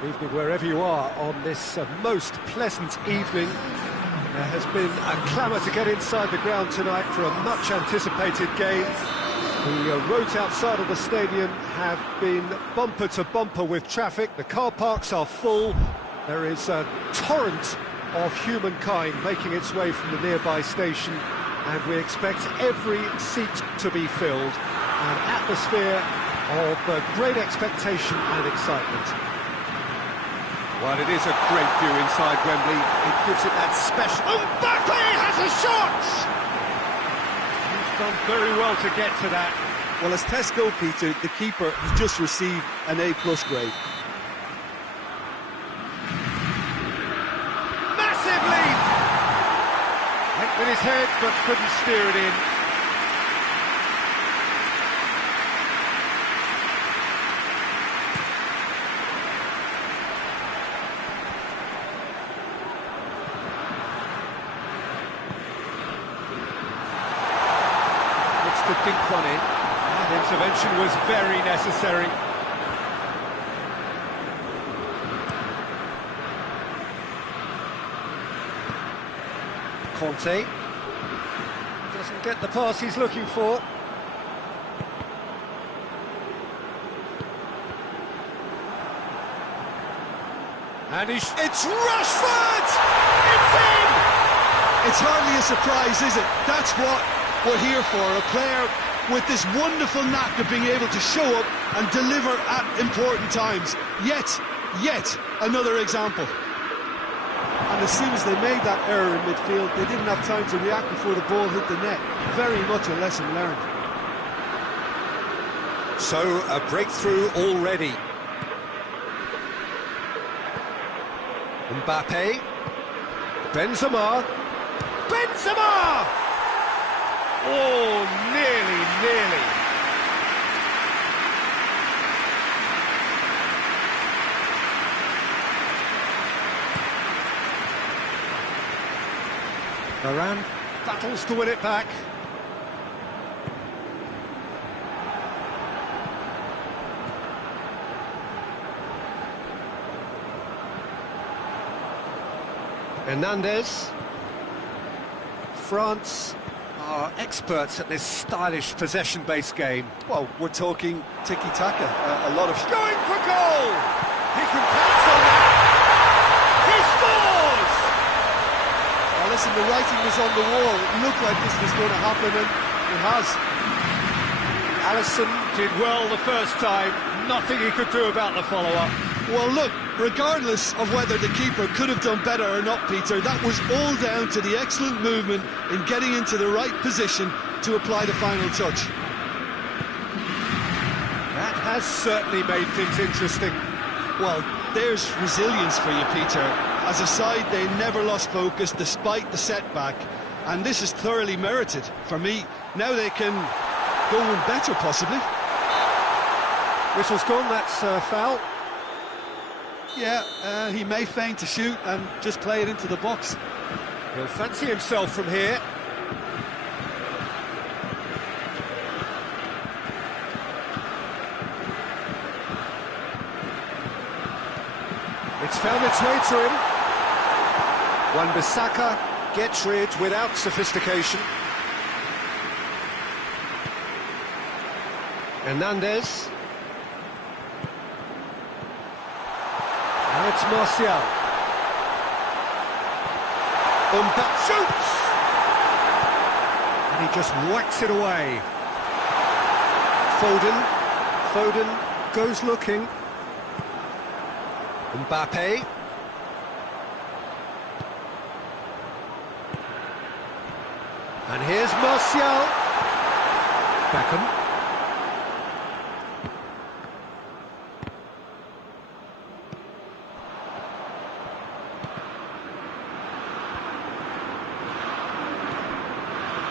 Good evening wherever you are on this most pleasant evening. There has been a clamour to get inside the ground tonight for a much-anticipated game. The roads outside of the stadium have been bumper to bumper with traffic. The car parks are full. There is a torrent of humankind making its way from the nearby station, and we expect every seat to be filled. An atmosphere of great expectation and excitement. Well, it is a great view inside Wembley. It gives it that special... Mbappe has a shot! He's done very well to get to that. Well, as tests go, Peter, the keeper has just received an A+ grade. Massive leap! Went with his head, but couldn't steer it in. To dink one in. That intervention was very necessary. Conte doesn't get the pass he's looking for. And it's Rashford! It's in! It's hardly a surprise, is it? That's what we're here for, a player with this wonderful knack of being able to show up and deliver at important times. Yet another example. And as soon as they made that error in midfield, they didn't have time to react before the ball hit the net. Very much a lesson learned. So, a breakthrough already. Mbappe. Benzema. Oh, nearly. Varane battles to win it back. Hernandez. France are experts at this stylish possession-based game. Well, we're talking tiki-taka, a lot of... Going for goal! He can pounce on that! He scores! Well, listen, the writing was on the wall. It looked like this was going to happen, and it has. Alisson did well the first time. Nothing he could do about the follow-up. Well, look, regardless of whether the keeper could have done better or not, Peter, that was all down to the excellent movement in getting into the right position to apply the final touch. That has certainly made things interesting. Well, there's resilience for you, Peter. As a side, they never lost focus despite the setback, and this is thoroughly merited for me. Now they can go one better, possibly. Whistle's gone, that's foul. Yeah, he may feign to shoot and just play it into the box. He'll fancy himself from here. It's found its way to him. Wan-Bissaka gets rid without sophistication. Hernandez. Now it's Martial. Mbappe shoots! And he just whacks it away. Foden goes looking. Mbappe. And here's Martial. Beckham.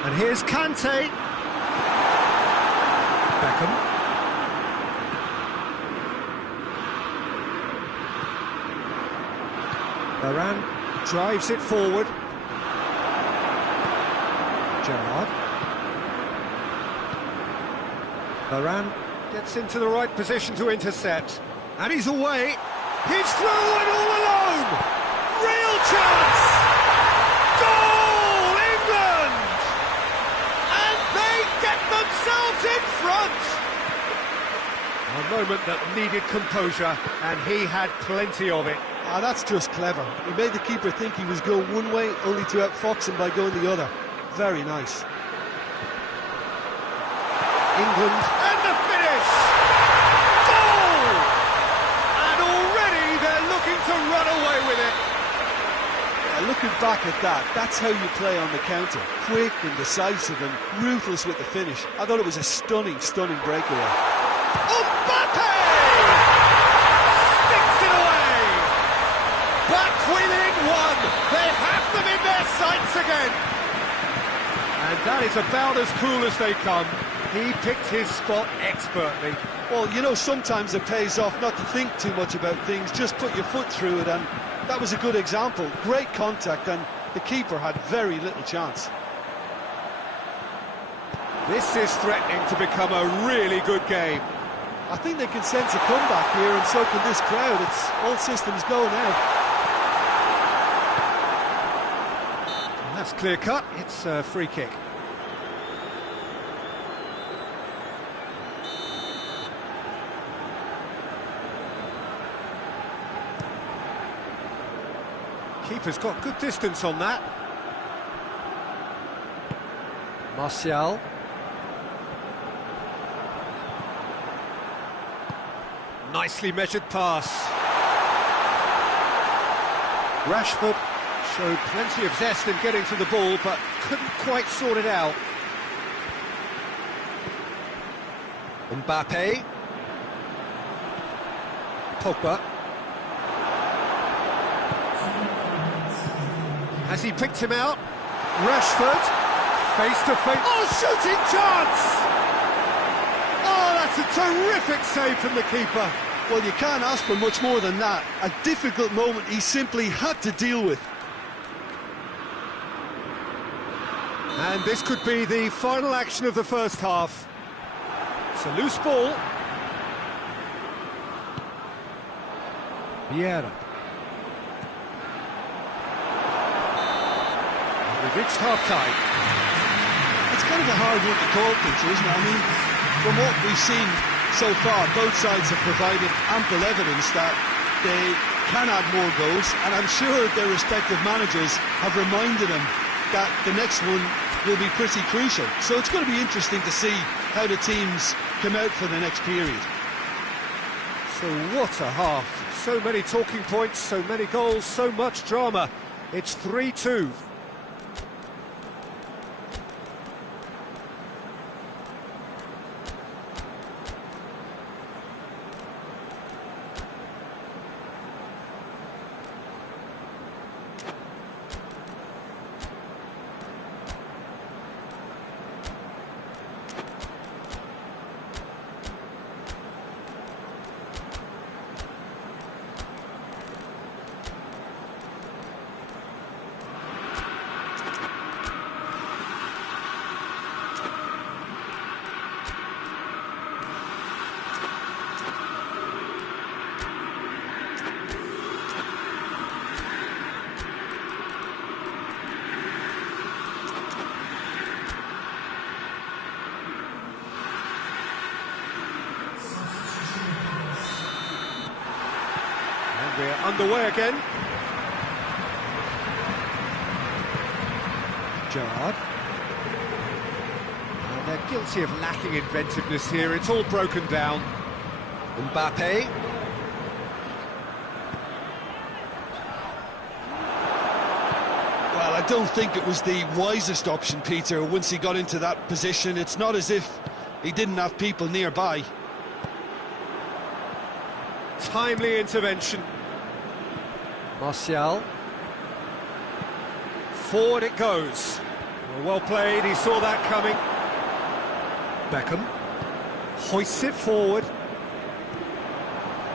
And here's Kante. Beckham. Varane drives it forward. Gerrard. Varane gets into the right position to intercept. And he's away. He's through and all alone! Real chance! Goal, England! And they get themselves in front! A moment that needed composure, and he had plenty of it. Ah, that's just clever. He made the keeper think he was going one way, only to outfox him by going the other. Very nice. England, and the finish! Goal! And already they're looking to run away with it. Yeah, looking back at that, that's how you play on the counter. Quick and decisive and ruthless with the finish. I thought it was a stunning, stunning breakaway. Mbappe! Sticks it away! Back within one! They have them in their sights again! And that is about as cool as they come. He picked his spot expertly. Well, you know, sometimes it pays off not to think too much about things, just put your foot through it, and that was a good example. Great contact, and the keeper had very little chance. This is threatening to become a really good game. I think they can sense a comeback here, and so can this crowd. It's all systems go now. And that's clear cut. It's a free kick. Keeper's got good distance on that. Martial. Nicely measured pass. Rashford showed plenty of zest in getting to the ball, but couldn't quite sort it out. Mbappe. Pogba. Has he picked him out? Rashford, face to face. Oh, shooting chance! Oh, that's a terrific save from the keeper. Well, you can't ask for much more than that. A difficult moment he simply had to deal with. And this could be the final action of the first half. It's a loose ball. Vieira. We've reached half-time. It's kind of a hard one to call, Peter, isn't it? I mean, from what we've seen so far, both sides have provided ample evidence that they can add more goals, and I'm sure their respective managers have reminded them that the next one will be pretty crucial. So it's going to be interesting to see how the teams come out for the next period. So what a half. So many talking points, so many goals, so much drama. It's 3-2. We're underway again. Gerrard. Well, they're guilty of lacking inventiveness here. It's all broken down. Mbappe. Well, I don't think it was the wisest option, Peter, once he got into that position. It's not as if he didn't have people nearby. Timely intervention. Martial. Forward it goes. Well played, he saw that coming. Beckham hoists it forward.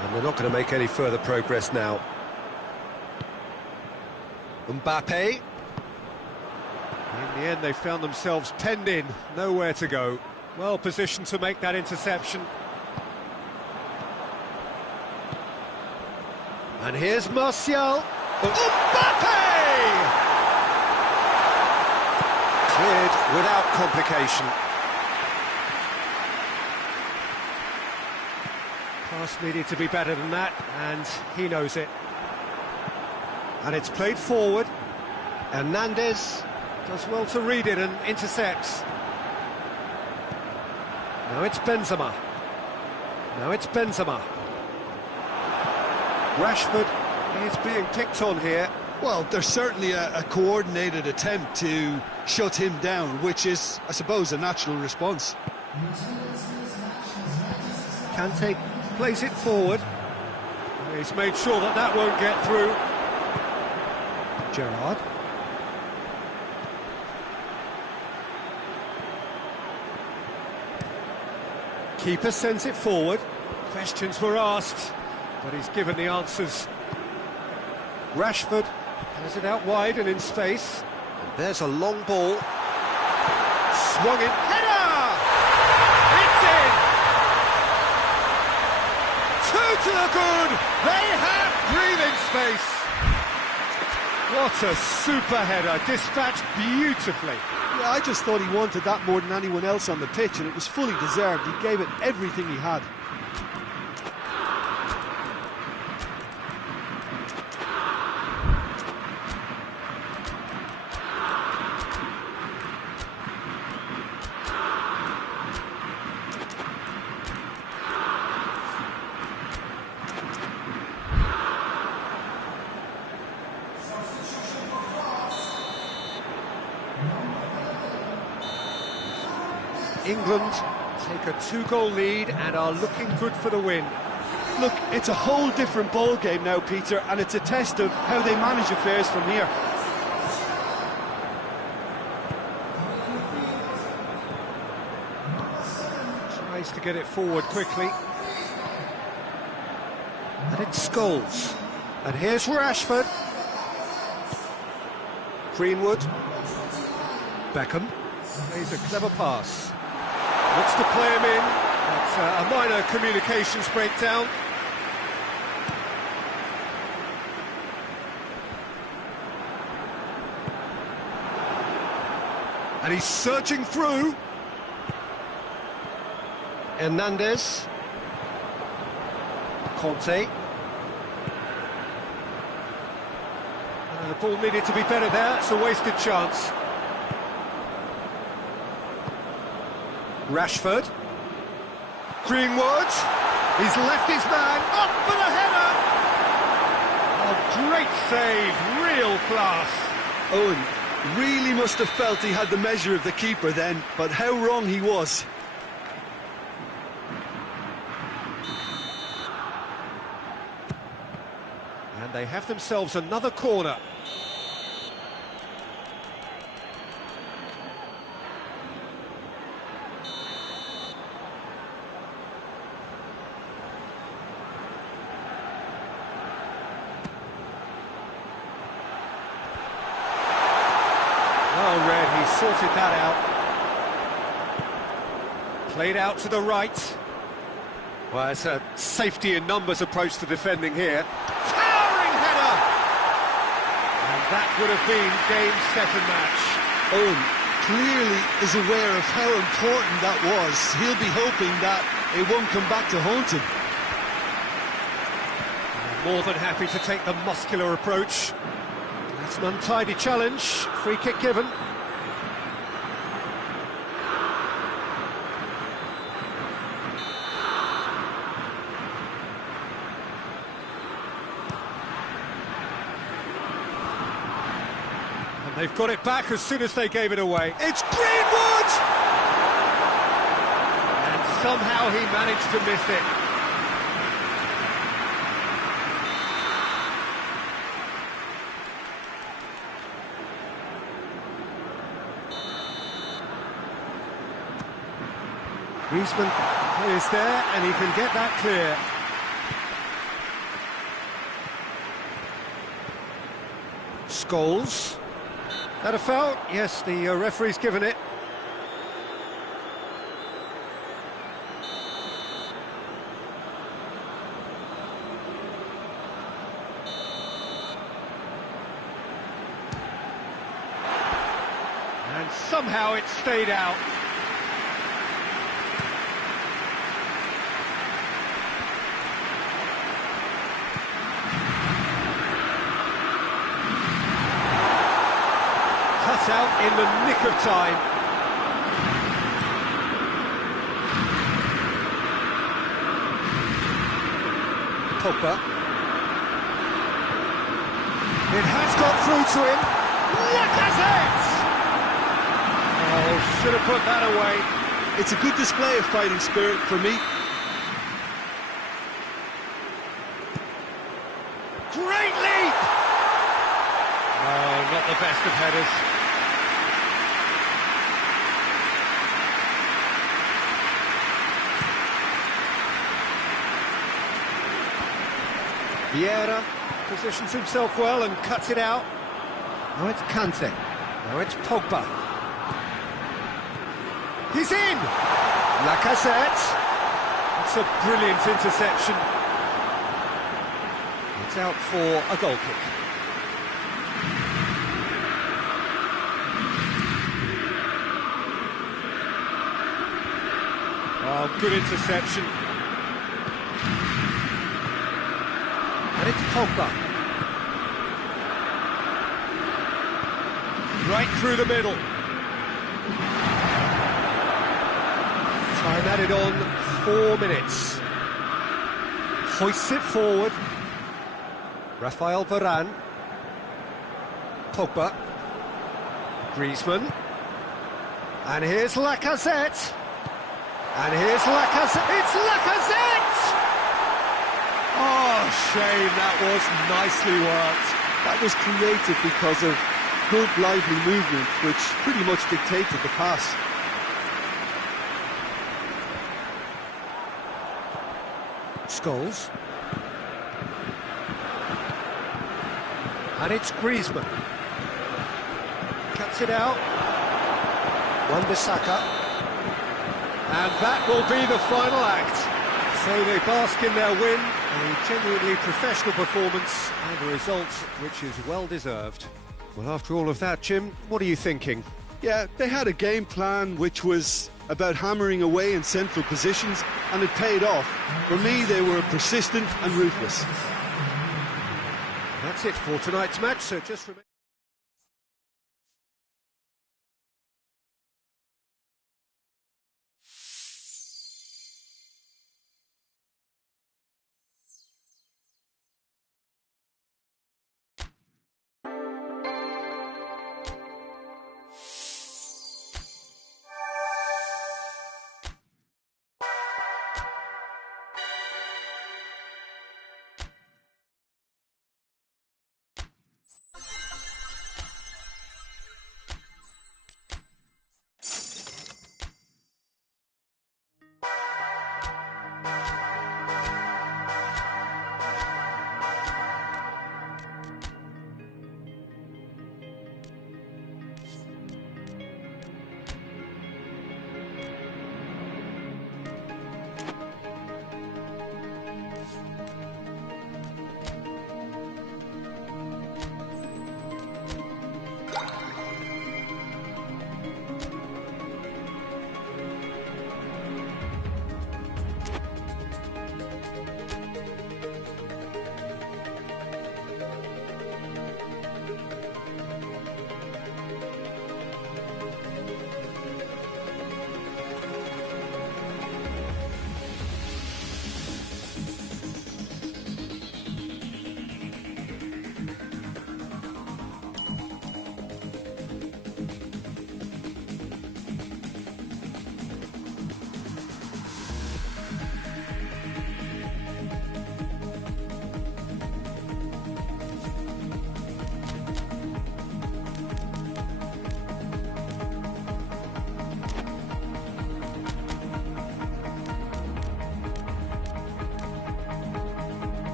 And they're not going to make any further progress now. Mbappe. In the end, they found themselves penned in, nowhere to go. Well positioned to make that interception. And here's Martial. Mbappe! Cleared without complication. Pass needed to be better than that, and he knows it. And it's played forward. Hernandez does well to read it and intercepts. Now it's Benzema. Rashford is being picked on here. Well, there's certainly a coordinated attempt to shut him down, which is, I suppose, a natural response. Kante plays it forward. He's made sure that that won't get through. Gerrard. Keeper sends it forward. Questions were asked, but he's given the answers. Rashford has it out wide and in space. And there's a long ball. Swung in. Header! It's in! Two to the good! They have breathing space! What a super header, dispatched beautifully. Yeah, I just thought he wanted that more than anyone else on the pitch, and it was fully deserved. He gave it everything he had. England take a two-goal lead and are looking good for the win. Look, it's a whole different ball game now, Peter, and it's a test of how they manage affairs from here. Tries to get it forward quickly. And it's Scholes. And here's Rashford. Greenwood. Beckham. Plays a clever pass. Looks to play him in. That's a minor communications breakdown. And he's searching through. Hernandez. Conte. The ball needed to be better there. It's a wasted chance. Rashford. Greenwood. He's left his man. Up for the header. Oh, great save. Real class. Owen really must have felt he had the measure of the keeper then, but how wrong he was. And they have themselves another corner. Well read, he sorted that out. Played out to the right. Well, it's a safety in numbers approach to defending here. Towering header! And that would have been game, set and match. Owen clearly is aware of how important that was. He'll be hoping that it won't come back to haunt him. More than happy to take the muscular approach. That's an untidy challenge. Free kick given. And they've got it back as soon as they gave it away. It's Greenwood! And somehow he managed to miss it. Griezmann is there, and he can get that clear. Scholes. That a foul? Yes, the referee's given it. And somehow it stayed out. Cut out in the nick of time. Pogba. It has got through to him. Lacazette! Oh, should have put that away. It's a good display of fighting spirit for me. Great leap! Oh, not the best of headers. Vieira positions himself well and cuts it out. Now it's Kante. Now it's Pogba. He's in! Lacazette. It's a brilliant interception. It's out for a goal kick. Oh, good interception. And it's Pogba. Right through the middle. Time added on 4 minutes. Hoists it forward. Rafael Varane. Pogba. Griezmann. And here's Lacazette. And here's Lacazette. It's Lacazette! Oh, shame, that was nicely worked. That was created because of good, lively movement, which pretty much dictated the pass. Scholes. And it's Griezmann. Cuts it out. Wan-Bissaka. And that will be the final act. So they bask in their win, a genuinely professional performance, and a result which is well deserved. Well, after all of that, Jim, what are you thinking? Yeah, they had a game plan which was about hammering away in central positions, and it paid off. For me, they were persistent and ruthless. That's it for tonight's match, so just remember...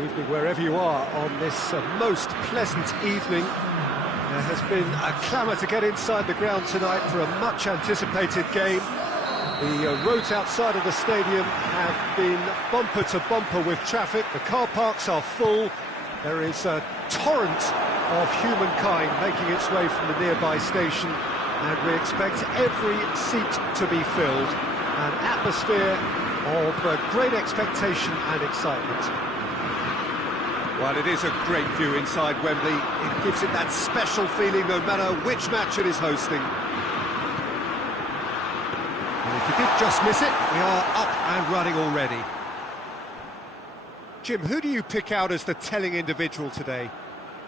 Good evening wherever you are on this most pleasant evening. There has been a clamour to get inside the ground tonight for a much anticipated game. The roads outside of the stadium have been bumper to bumper with traffic. The car parks are full. There is a torrent of humankind making its way from the nearby station, and we expect every seat to be filled. An atmosphere of great expectation and excitement. Well, it is a great view inside Wembley. It gives it that special feeling no matter which match it is hosting. And if you did just miss it, we are up and running already. Jim, who do you pick out as the telling individual today?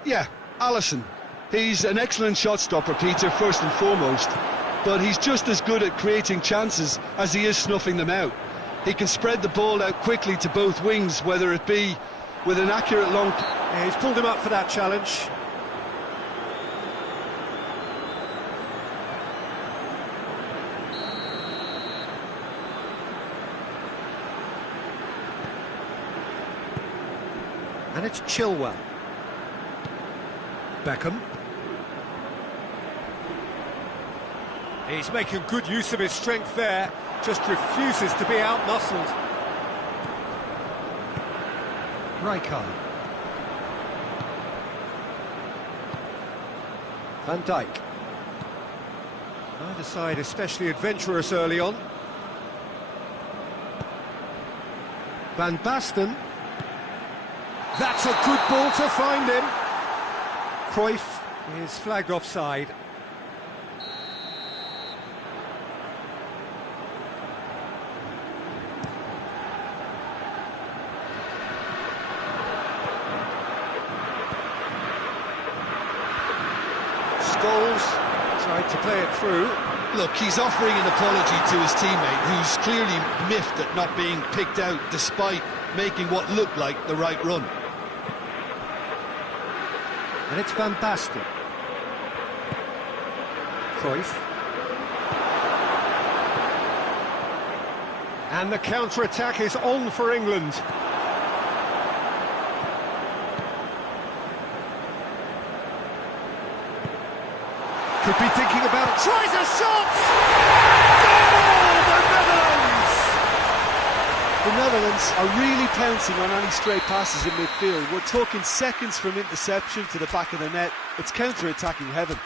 Yeah, Alisson. He's an excellent shot stopper, Peter, first and foremost, but he's just as good at creating chances as he is snuffing them out. He can spread the ball out quickly to both wings, whether it be with an accurate long... Yeah, he's pulled him up for that challenge. And it's Chilwell. Beckham. He's making good use of his strength there, just refuses to be out-muscled. Rijkaard. Van Dijk. Neither side especially adventurous early on. Van Basten. That's a good ball to find him. Cruyff is flagged offside. Scholes tried to play it through. Look, he's offering an apology to his teammate, who's clearly miffed at not being picked out despite making what looked like the right run. And it's Van Basten. Cruyff. And the counter-attack is on for England. Could be thinking about it. Tries a shot! Goal! The Netherlands! The Netherlands are really pouncing on any stray passes in midfield. We're talking seconds from interception to the back of the net. It's counter-attacking heaven.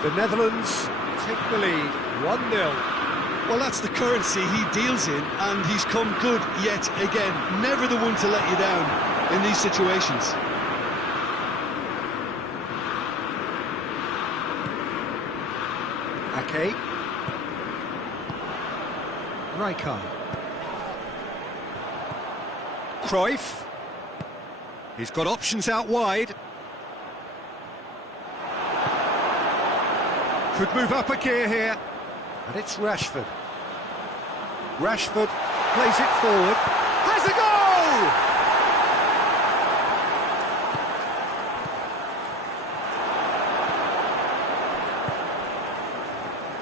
The Netherlands take the lead, 1-0. Well, that's the currency he deals in, and he's come good yet again. Never the one to let you down in these situations. Ake. Rijkaard. Cruyff. He's got options out wide. Could move up a gear here. And it's Rashford. Rashford plays it forward. Has a goal!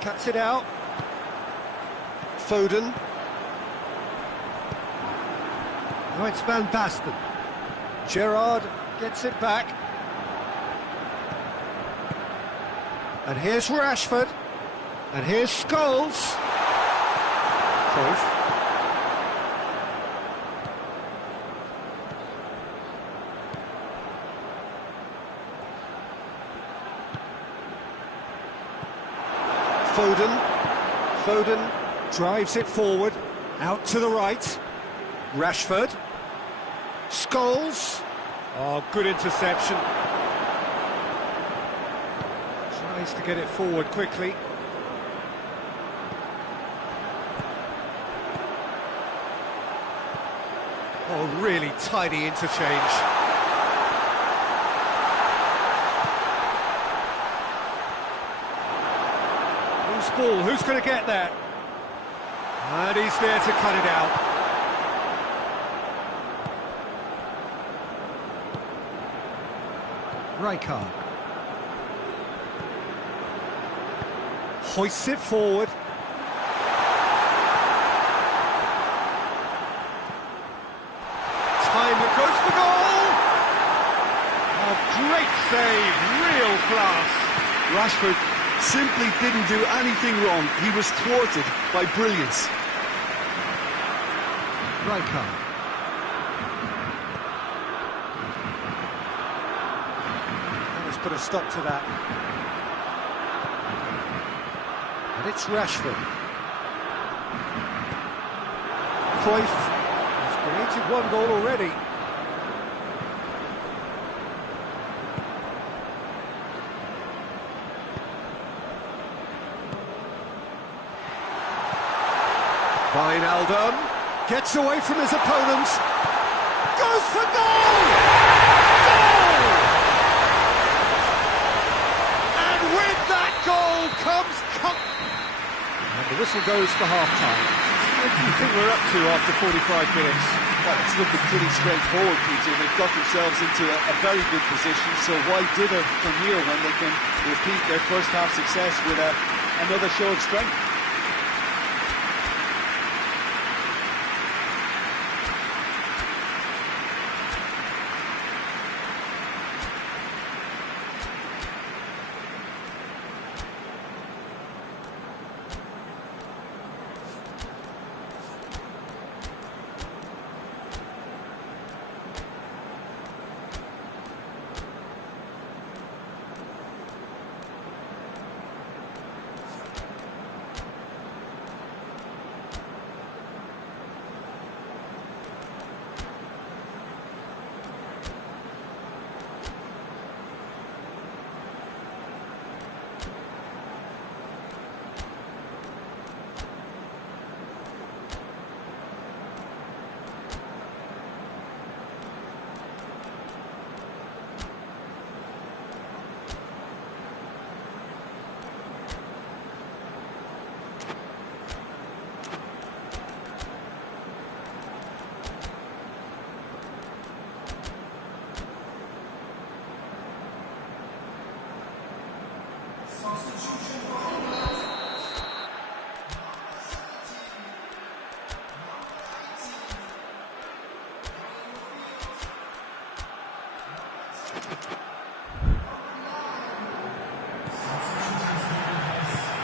Cuts it out. Foden. Now it's Van Basten. Gerrard gets it back. And here's Rashford. And here's Scholes. Cruyff. Foden drives it forward, out to the right. Rashford. Scholes. Oh, good interception. Tries to get it forward quickly. Oh, really tidy interchange. Loose ball, who's going to get that? And he's there to cut it out. Rijkaard. Hoists it forward. Time that goes for goal! Oh, great save, real class. Rashford simply didn't do anything wrong. He was thwarted by brilliance. Rijkaard. Let's put a stop to that. And it's Rashford. Cruyff has created one goal already. Wijnaldum gets away from his opponents, goes for goal! Goal! And with that goal comes... And the whistle goes for half-time. What do you think we're up to after 45 minutes? Well, it's looking pretty straightforward, Peter. They've got themselves into a very good position, so why dither from here when they can repeat their first half success with another show of strength?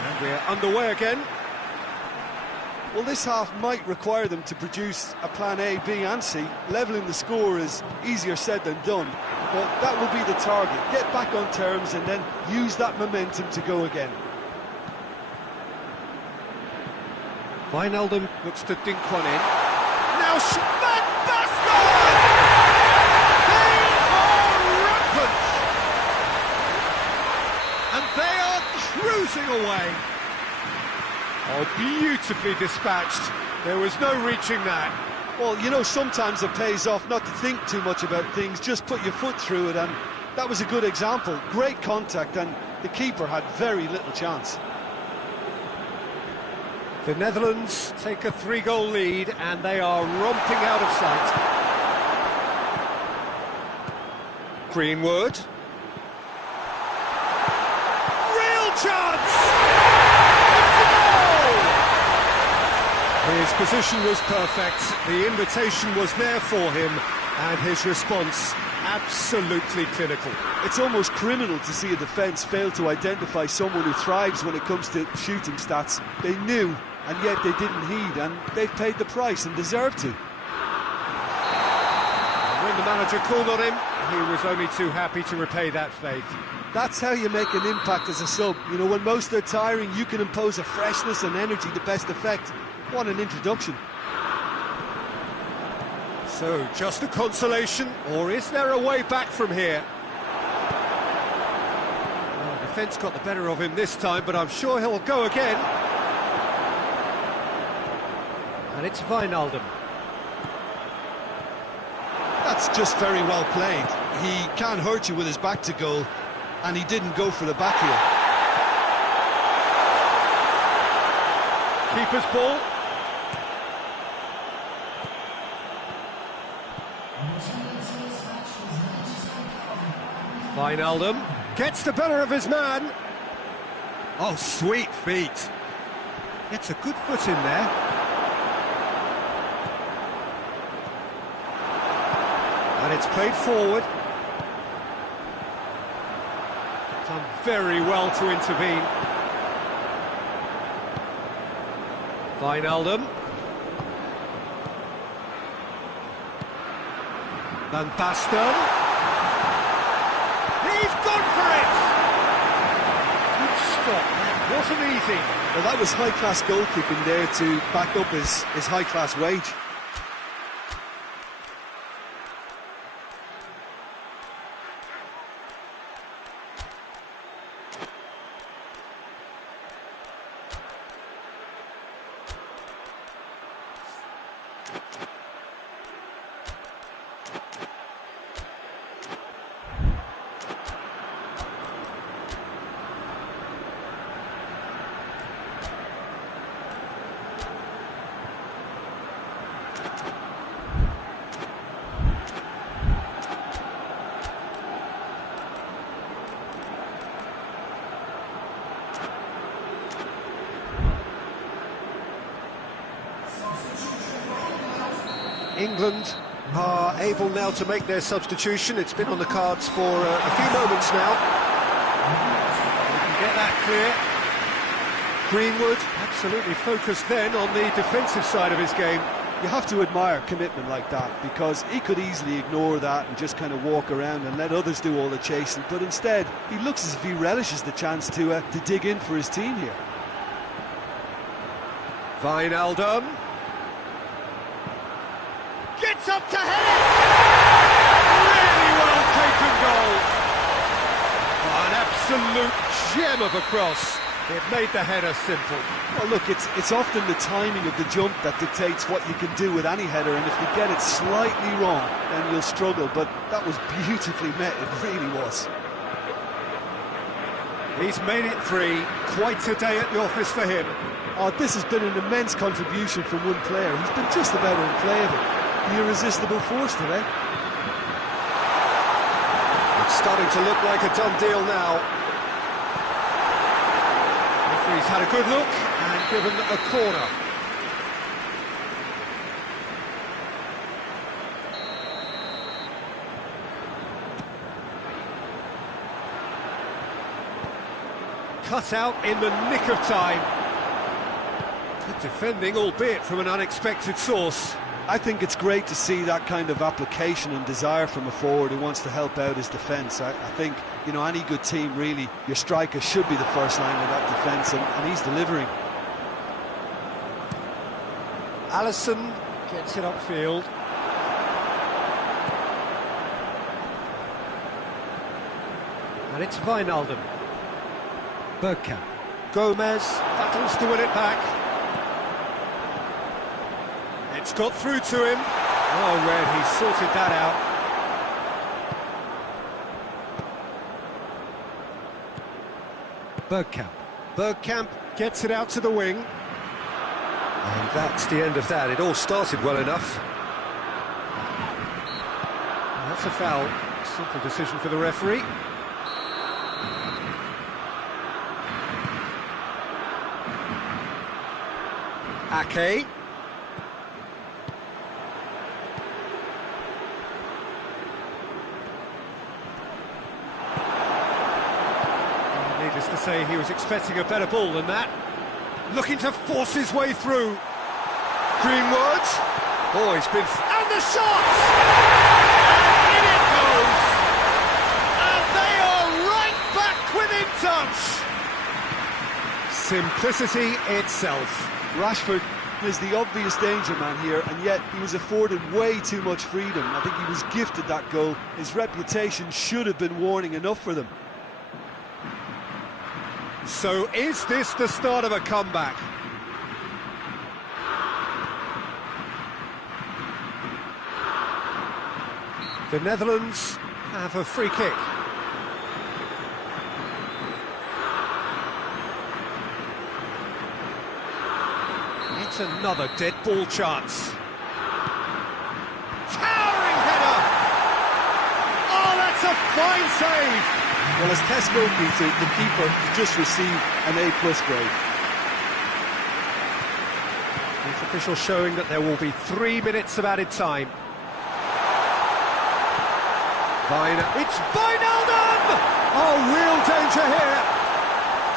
And we're underway again. Well, this half might require them to produce a plan A, B and C. Levelling the score is easier said than done, but that will be the target. Get back on terms and then use that momentum to go again. Wijnaldum looks to dink one in. Now Van Basten! They are rampant! And they are cruising away. Oh, beautifully dispatched. There was no reaching that. Well, you know, sometimes it pays off not to think too much about things, just put your foot through it, and that was a good example. Great contact, and the keeper had very little chance. The Netherlands take a 3-goal lead, and they are romping out of sight. Greenwood. Real chance! It's a goal! His position was perfect, the invitation was there for him, and his response absolutely clinical. It's almost criminal to see a defence fail to identify someone who thrives when it comes to shooting stats. They knew, and yet they didn't heed, and they've paid the price and deserve to. And when the manager called on him, he was only too happy to repay that faith. That's how you make an impact as a sub. You know, when most are tiring, you can impose a freshness and energy to best effect. What an introduction. So, just a consolation, or is there a way back from here? Well, the defence got the better of him this time, but I'm sure he'll go again. And it's Wijnaldum. That's just very well played. He can't hurt you with his back to goal, and he didn't go for the back heel. Keeper's ball. Wijnaldum gets the better of his man. Oh, sweet feet. Gets a good foot in there. And it's played forward. Done very well to intervene. Wijnaldum. Van Basten. He's gone for it! Good stop, that wasn't easy. Well, that was high-class goalkeeping there to back up his high-class wage. England are able now to make their substitution. It's been on the cards for a few moments now. We can get that clear. Greenwood absolutely focused then on the defensive side of his game. You have to admire commitment like that, because he could easily ignore that and just kind of walk around and let others do all the chasing, but instead he looks as if he relishes the chance to dig in for his team here. Wijnaldum gets up to head it! Really well taken goal. Oh, an absolute gem of a cross. It made the header simple. Well, look, it's often the timing of the jump that dictates what you can do with any header, and if you get it slightly wrong, then you'll struggle, but that was beautifully met, it really was. He's made it 3, quite a day at the office for him. Oh, this has been an immense contribution from one player. He's been just about unplayable. The irresistible force today. It's starting to look like a done deal now. Referee's had a good look and given a corner. Cut out in the nick of time. Good defending, albeit from an unexpected source. I think it's great to see that kind of application and desire from a forward who wants to help out his defence. I think, you know, any good team, really, your striker should be the first line of that defence, and he's delivering. Alisson gets it upfield. And it's Wijnaldum. Bergkamp. Gomez battles to win it back. It's got through to him. Oh, Red, he's sorted that out. Bergkamp gets it out to the wing. And that's the end of that. It all started well enough. And that's a foul. Simple decision for the referee. Ake. Needless to say, he was expecting a better ball than that. Looking to force his way through. Greenwood. Oh, he's been... And the shot! And in it goes! And they are right back within touch! Simplicity itself. Rashford is the obvious danger man here, and yet he was afforded way too much freedom. I think he was gifted that goal. His reputation should have been warning enough for them. So is this the start of a comeback? The Netherlands have a free kick. It's another dead ball chance. Towering header! Oh, that's a fine save! Well, as Tess noted, the keeper just received an A+ grade. The official showing that there will be 3 minutes of added time. It's Wijnaldum! Oh, real danger here.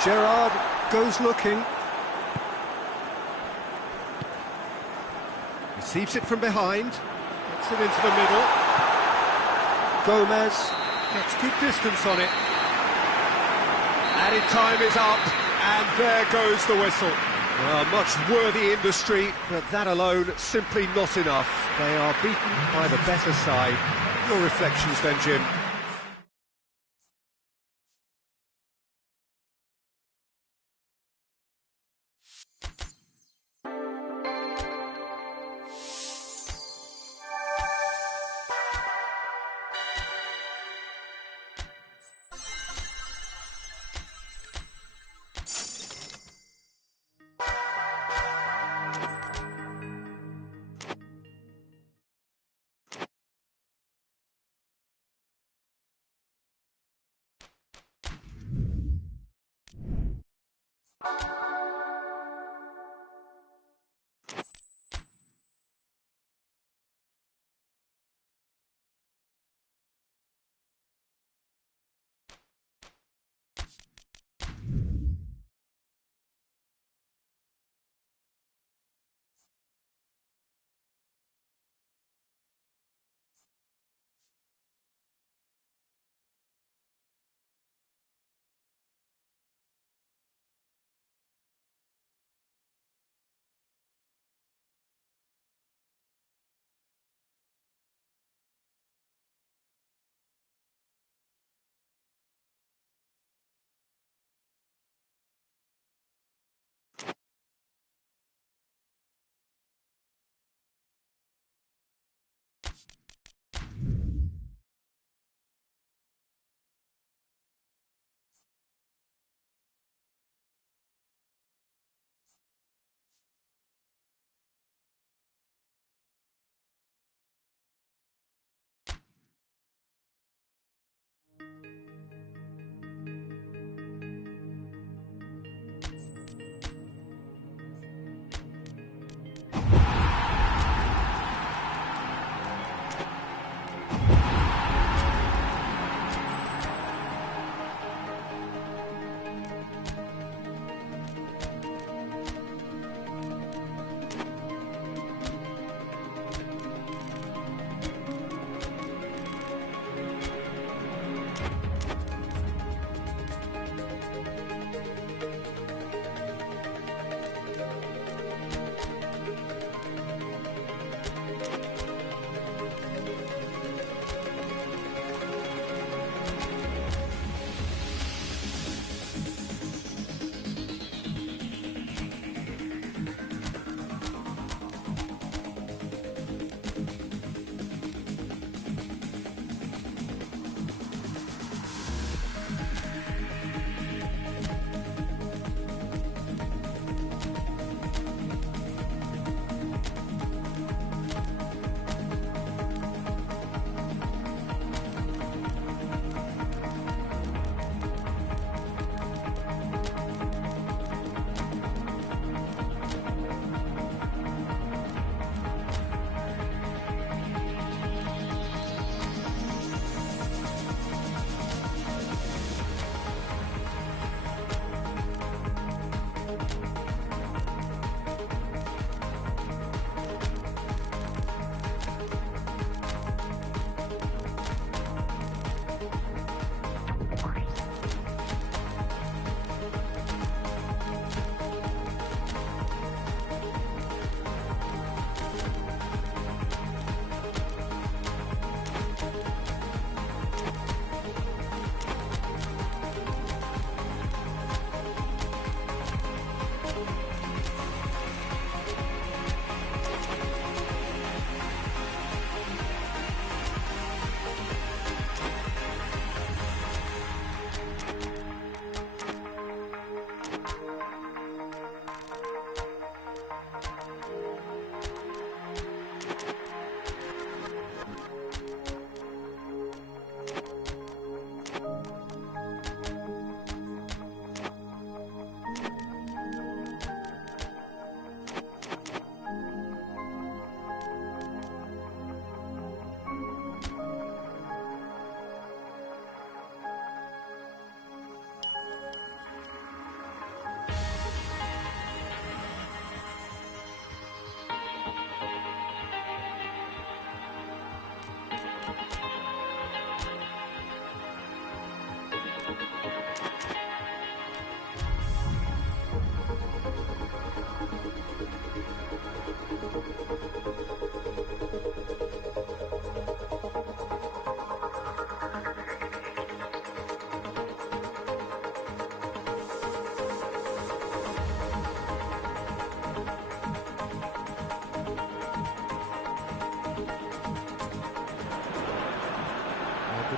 Gerrard goes looking. Receives it from behind. Gets it into the middle. Gomez gets good distance on it. Added time is up, and there goes the whistle. Well, much worthy industry, but that alone simply not enough. They are beaten by the better side. Your reflections then, Jim?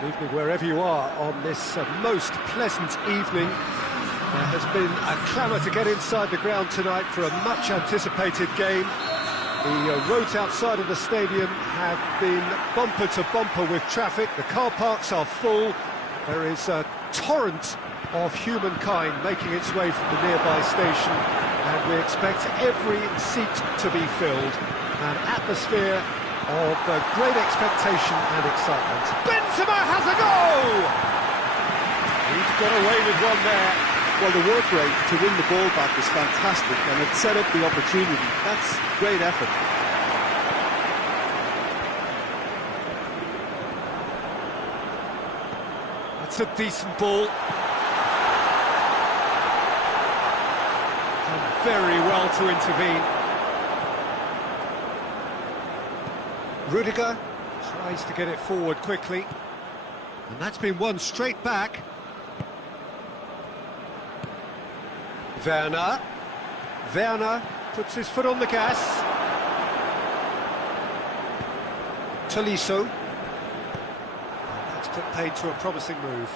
Good evening wherever you are on this most pleasant evening. There has been a clamour to get inside the ground tonight for a much anticipated game. The roads outside of the stadium have been bumper to bumper with traffic. The car parks are full. There is a torrent of humankind making its way from the nearby station, and we expect every seat to be filled. An atmosphere of great expectation and excitement. Benzema has a goal! He's got away with one there. Well, the work rate to win the ball back was fantastic, and it set up the opportunity. That's great effort. That's a decent ball. Done very well to intervene. Rudiger tries to get it forward quickly. And that's been won straight back. Werner puts his foot on the gas. Tolisso. That's put paid to a promising move.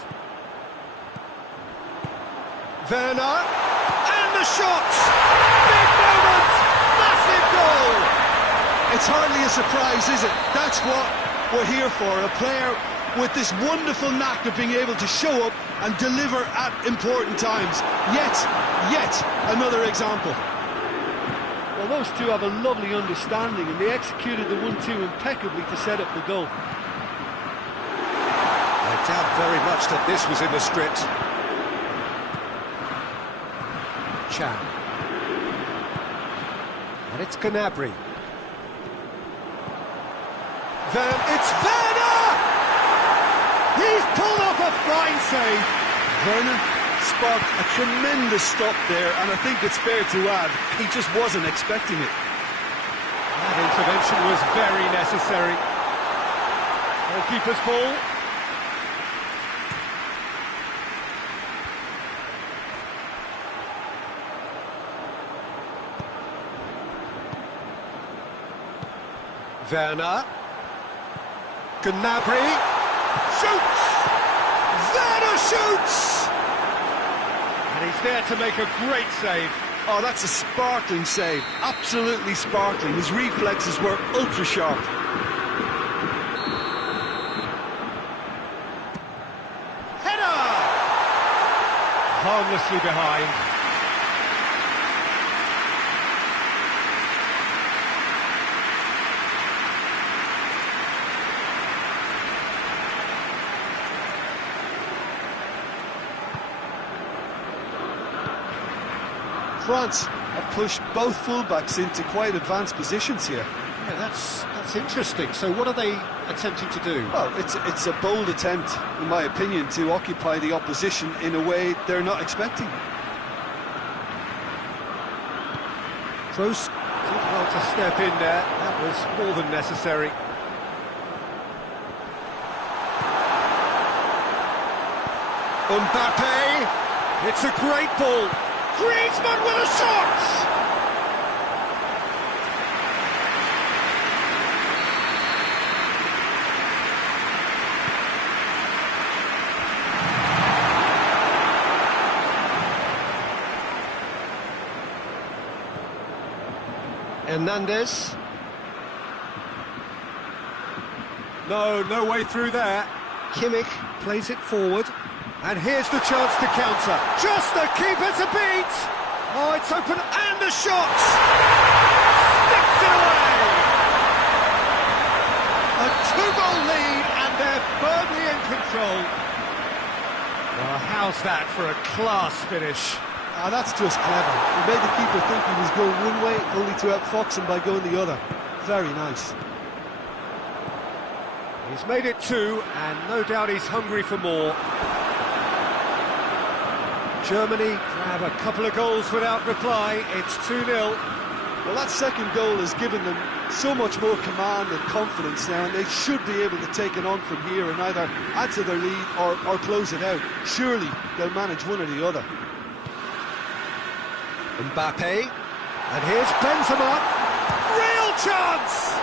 Werner, and the shot! Big moment! Massive goal! It's hardly a surprise, is it? That's what we're here for, a player with this wonderful knack of being able to show up and deliver at important times. Yet another example. Well, those two have a lovely understanding, and they executed the 1-2 impeccably to set up the goal. I doubt very much that this was in the script. Chan. And it's Gnabry. It's Werner! He's pulled off a fine save. Werner sparked a tremendous stop there, and I think it's fair to add, he just wasn't expecting it. That intervention was very necessary. Goalkeeper's ball. Werner. Gnabry shoots! Werner shoots! And he's there to make a great save. Oh, that's a sparkling save. Absolutely sparkling. His reflexes were ultra sharp. Header! Harmlessly behind. France have pushed both fullbacks into quite advanced positions here. Yeah, that's interesting. So what are they attempting to do? Well, it's a bold attempt, in my opinion, to occupy the opposition in a way they're not expecting. Kroos did well to step in there. That was more than necessary. Mbappe! It's a great ball. Griezmann with a shot! Hernandez. No way through there. Kimmich plays it forward. And here's the chance to counter. Just the keeper to beat! Oh, it's open, and the shot! Sticks it away! A two-goal lead, and they're firmly in control. Well, how's that for a class finish? Ah, that's just clever. He made the keeper think he was going one way, only to outfox him by going the other. Very nice. He's made it two, and no doubt he's hungry for more. Germany grab a couple of goals without reply. It's 2-0. Well, that second goal has given them so much more command and confidence now, and they should be able to take it on from here and either add to their lead or close it out. Surely they'll manage one or the other. Mbappe, and here's Benzema. Real chance!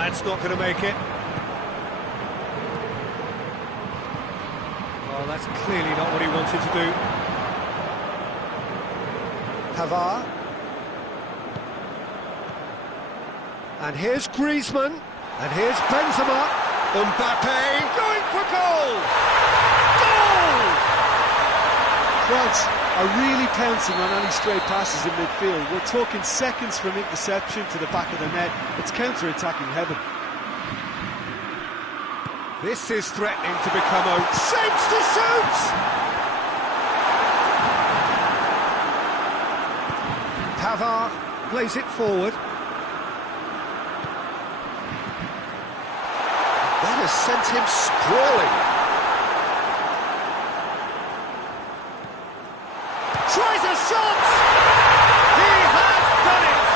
That's not going to make it. Well, that's clearly not what he wanted to do. Pavard. And here's Griezmann. And here's Benzema. Mbappe going for goal! Goal! France are really pouncing on any stray passes in midfield. We're talking seconds from interception to the back of the net. It's counter-attacking heaven. This is threatening to become a... Shapes to shoot! Pavard plays it forward. That has sent him sprawling. Tries a shot! He has done it!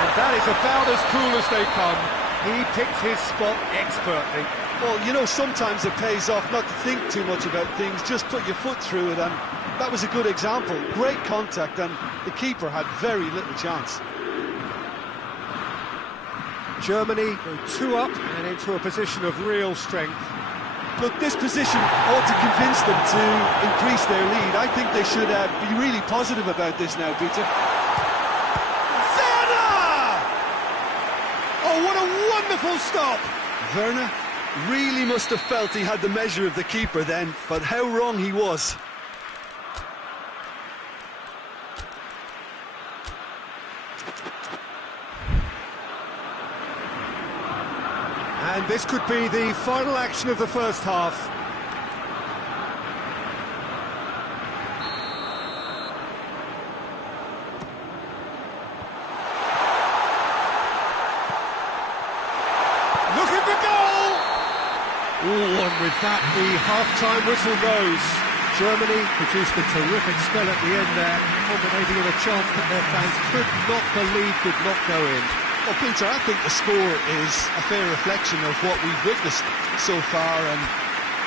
And that is about as cool as they come. He picked his spot expertly. Well, you know, sometimes it pays off not to think too much about things, just put your foot through it, and that was a good example. Great contact, and the keeper had very little chance. Germany go 2 up and into a position of real strength. Look, this position ought to convince them to increase their lead. I think they should be really positive about this now, Peter. Werner! Oh, what a wonderful stop! Werner really must have felt he had the measure of the keeper then, but how wrong he was. And this could be the final action of the first half. Looking for goal! Ooh, and with that, the half-time whistle goes. Germany produced a terrific spell at the end there, culminating in a chance that their fans could not believe did not go in. Well, Peter, I think the score is a fair reflection of what we've witnessed so far, and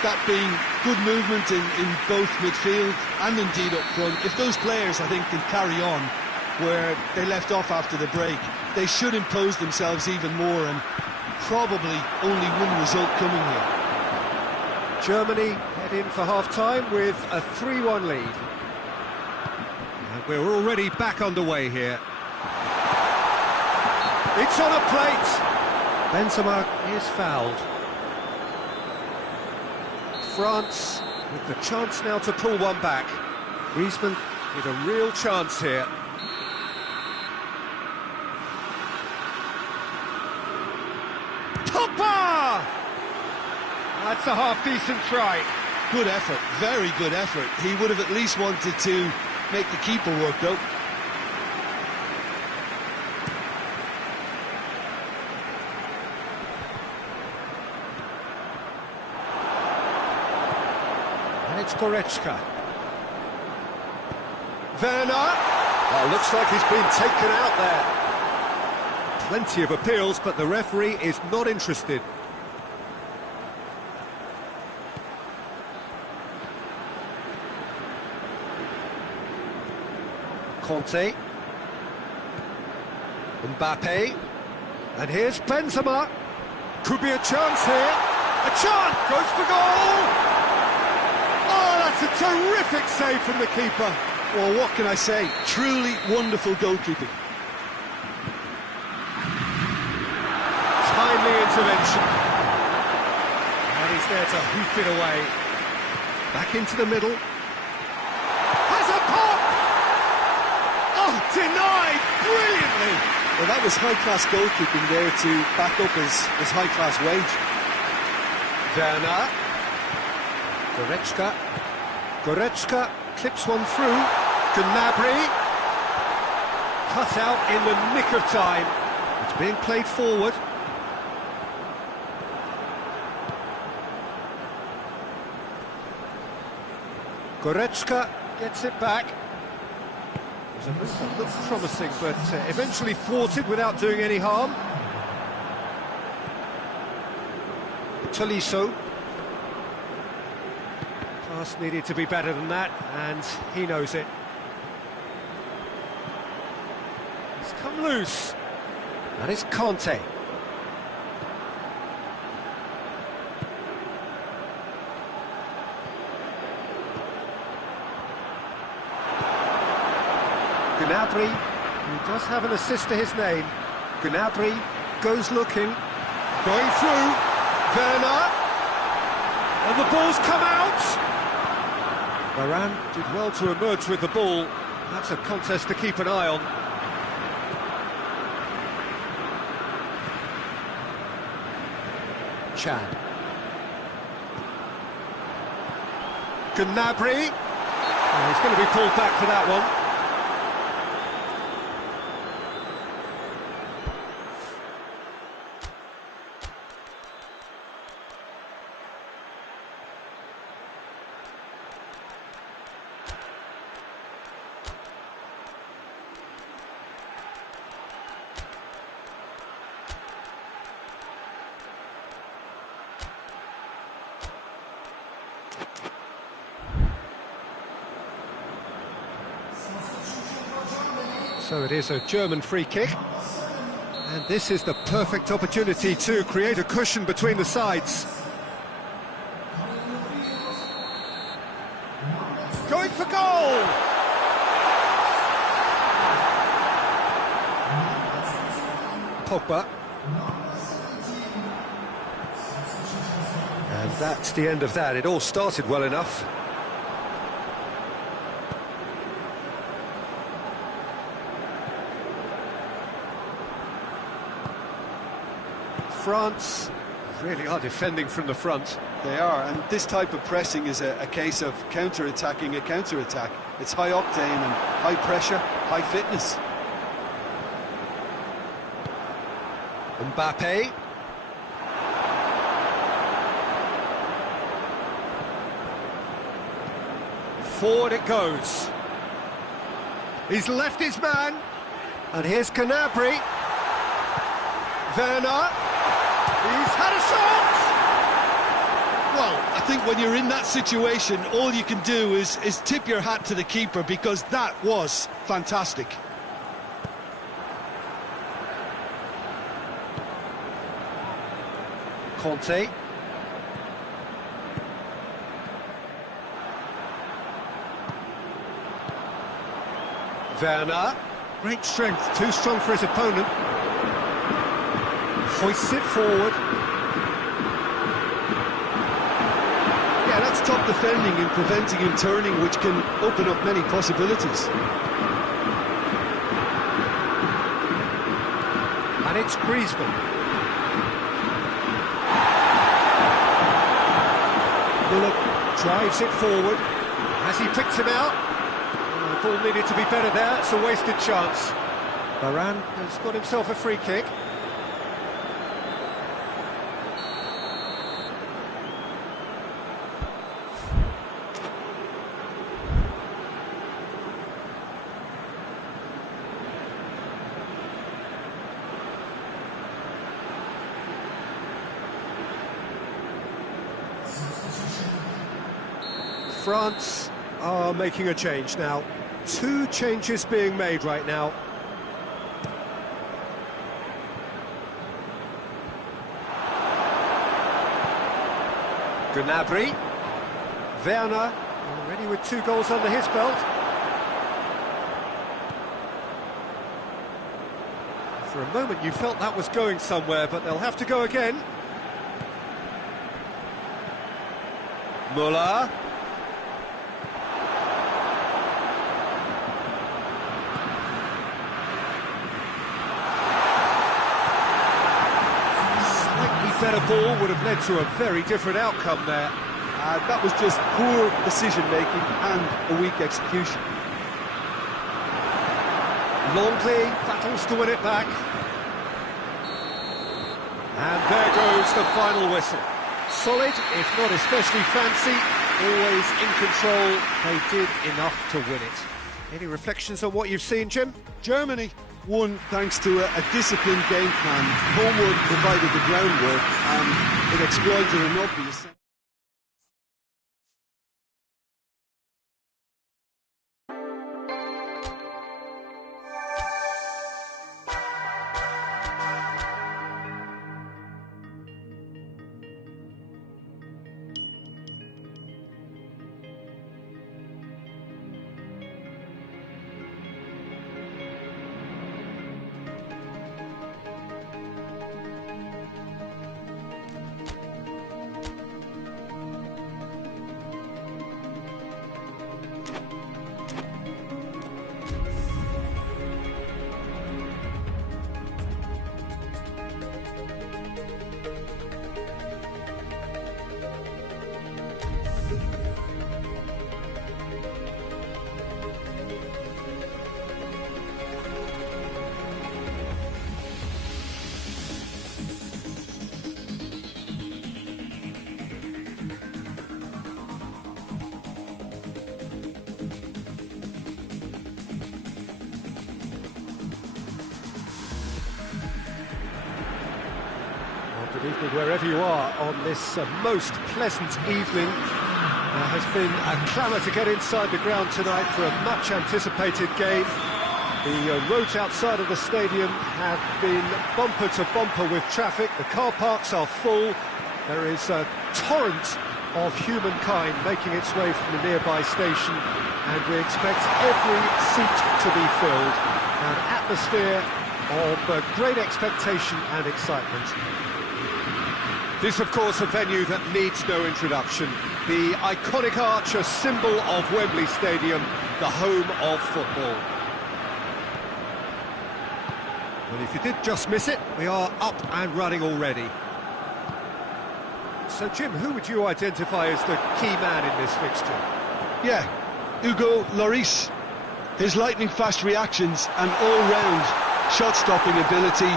that being good movement in both midfield and indeed up front. If those players, I think, can carry on where they left off after the break, they should impose themselves even more, and probably only one result coming here. Germany head in for half-time with a 3-1 lead. And we're already back underway here. It's on a plate! Benzema is fouled. France with the chance now to pull one back. Griezmann with a real chance here. Pogba! That's a half-decent try. Good effort, very good effort. He would have at least wanted to make the keeper work, though. And it's Goretzka. Werner! Oh, looks like he's been taken out there. Plenty of appeals, but the referee is not interested. Conte. Mbappe. And here's Benzema. Could be a chance here. A chance! Goes for goal! Oh, that's a terrific save from the keeper. Well, what can I say? Truly wonderful goalkeeping. Timely intervention. And he's there to hoof it away. Back into the middle. Has a pop! Oh, denied brilliantly! Well, that was high-class goalkeeping there to back up his high-class wage. Werner. Goretzka. Goretzka clips one through. Gnabry. Cut out in the nick of time. It's being played forward. Goretzka gets it back. It was a move that looked promising, but eventually thwarted without doing any harm. Tolisso. Pass needed to be better than that, and he knows it. He's come loose. That is Conte. Gnabry, who does have an assist to his name. Gnabry goes looking, going through, Werner, and the ball's come out! Varane did well to emerge with the ball. That's a contest to keep an eye on. Chan. Gnabry. Oh, he's going to be pulled back for that one. So it is a German free kick, and this is the perfect opportunity to create a cushion between the sides. Going for goal! Pogba. And that's the end of that. It all started well enough. France really are defending from the front. They are, and this type of pressing is a case of counter-attacking a counter-attack. It's high octane and high pressure, high fitness. Mbappe. Forward it goes. He's left his man, and here's Gnabry. Werner. He's had a shot! Well, I think when you're in that situation, all you can do is tip your hat to the keeper, because that was fantastic. Conte. Werner. Great strength, too strong for his opponent. Hoists it forward. Yeah, that's top defending and preventing him turning, which can open up many possibilities. And it's Griezmann. Bullock drives it forward. Has he picked him out? Oh, the ball needed to be better there. It's a wasted chance. Varane has got himself a free kick. France are making a change now. 2 changes being made right now. Gnabry. Werner, already with 2 goals under his belt. For a moment you felt that was going somewhere, but they'll have to go again. Müller. Better ball would have led to a very different outcome there. That was just poor decision-making and a weak execution. Longley battles to win it back. And there goes the final whistle. Solid, if not especially fancy, always in control. They did enough to win it. Any reflections on what you've seen, Jim? Germany won thanks to a disciplined game plan. Homework provided the groundwork, and it exploited an obvious... evening wherever you are on this most pleasant evening. There has been a clamour to get inside the ground tonight for a much anticipated game. The roads outside of the stadium have been bumper to bumper with traffic. The car parks are full. There is a torrent of humankind making its way from the nearby station, and we expect every seat to be filled. An atmosphere of great expectation and excitement. This, of course, a venue that needs no introduction. The iconic arch, a symbol of Wembley Stadium, the home of football. Well, if you did just miss it, we are up and running already. So, Jim, who would you identify as the key man in this fixture? Yeah, Hugo Lloris. His lightning-fast reactions and all-round shot-stopping ability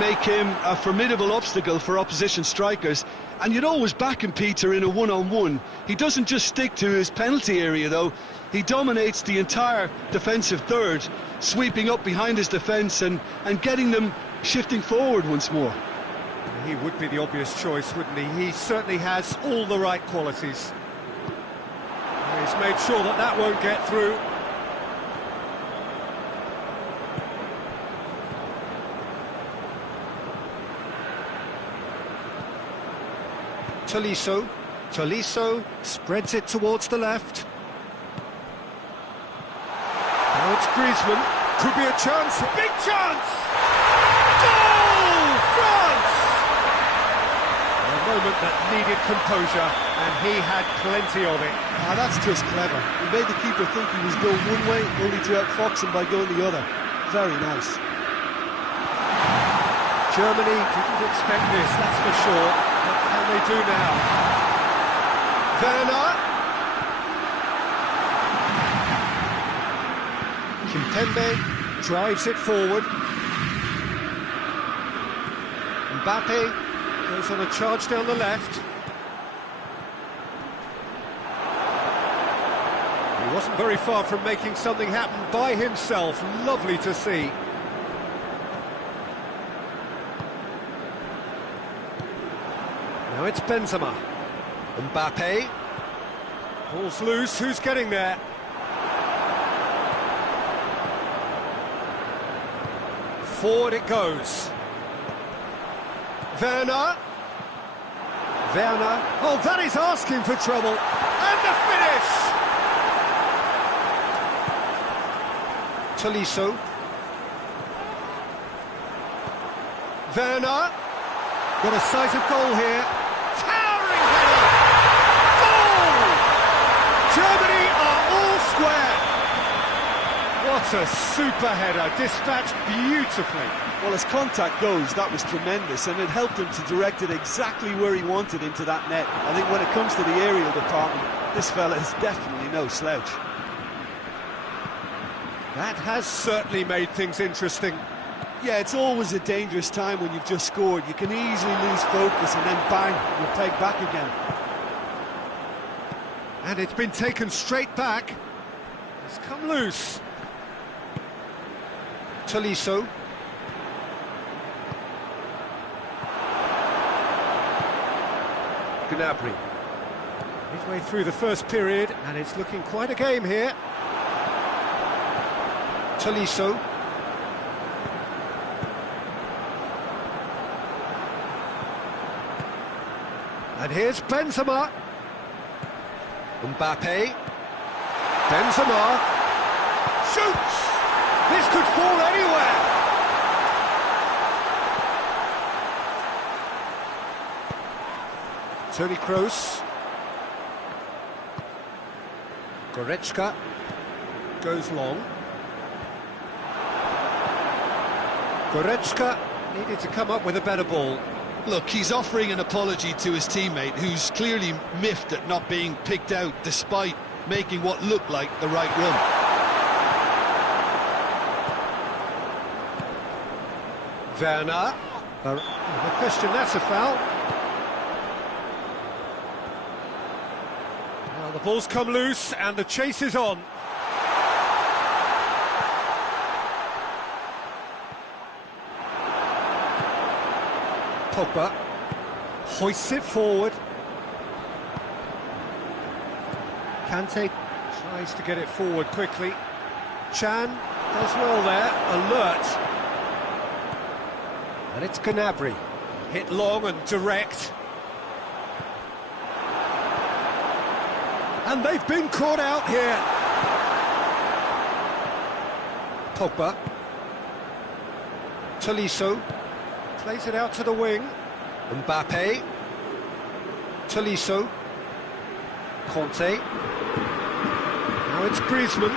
make him a formidable obstacle for opposition strikers. And you'd always back him, Peter, in a one-on-one. He doesn't just stick to his penalty area, though. He dominates the entire defensive third, sweeping up behind his defence and getting them shifting forward once more. He would be the obvious choice, wouldn't he? He certainly has all the right qualities. He's made sure that that won't get through. Tolisso spreads it towards the left. Now it's Griezmann. Could be a chance. Big chance! Goal! France! A moment that needed composure, and he had plenty of it. Ah, that's just clever. He made the keeper think he was going one way, only to outfox him by going the other. Very nice. Germany didn't expect this, that's for sure. What can they do now? Werner. Kimpembe drives it forward. Mbappe goes on a charge down the left. He wasn't very far from making something happen by himself. Lovely to see. Now it's Benzema. Mbappe. Ball's loose, who's getting there? Forward it goes. Werner. Oh, that is asking for trouble. And the finish! Tolisso. Werner. Got a sight of goal here. Towering header! Goal! Germany are all square. What a super header, dispatched beautifully. Well, as contact goes, that was tremendous, and it helped him to direct it exactly where he wanted into that net. I think when it comes to the aerial department, this fella is definitely no slouch. That has certainly made things interesting. Yeah, it's always a dangerous time when you've just scored. You can easily lose focus and then bang, you're pegged back again. And it's been taken straight back. It's come loose. Tolisso. Gnabry. Midway through the first period, and it's looking quite a game here. Tolisso. And here's Benzema. Mbappe. Benzema. Shoots! This could fall anywhere! Toni Kroos. Goretzka goes long. Goretzka needed to come up with a better ball. Look, he's offering an apology to his teammate, who's clearly miffed at not being picked out despite making what looked like the right run. Werner. No question, that's a foul. Well, the ball's come loose and the chase is on. Pogba. Hoists it forward. Kante tries to get it forward quickly. Chan does well there, alert. And it's Gnabry. Hit long and direct. And they've been caught out here. Pogba. Tolisso. Plays it out to the wing. Mbappe. Tolisso. Conte. Now it's Griezmann.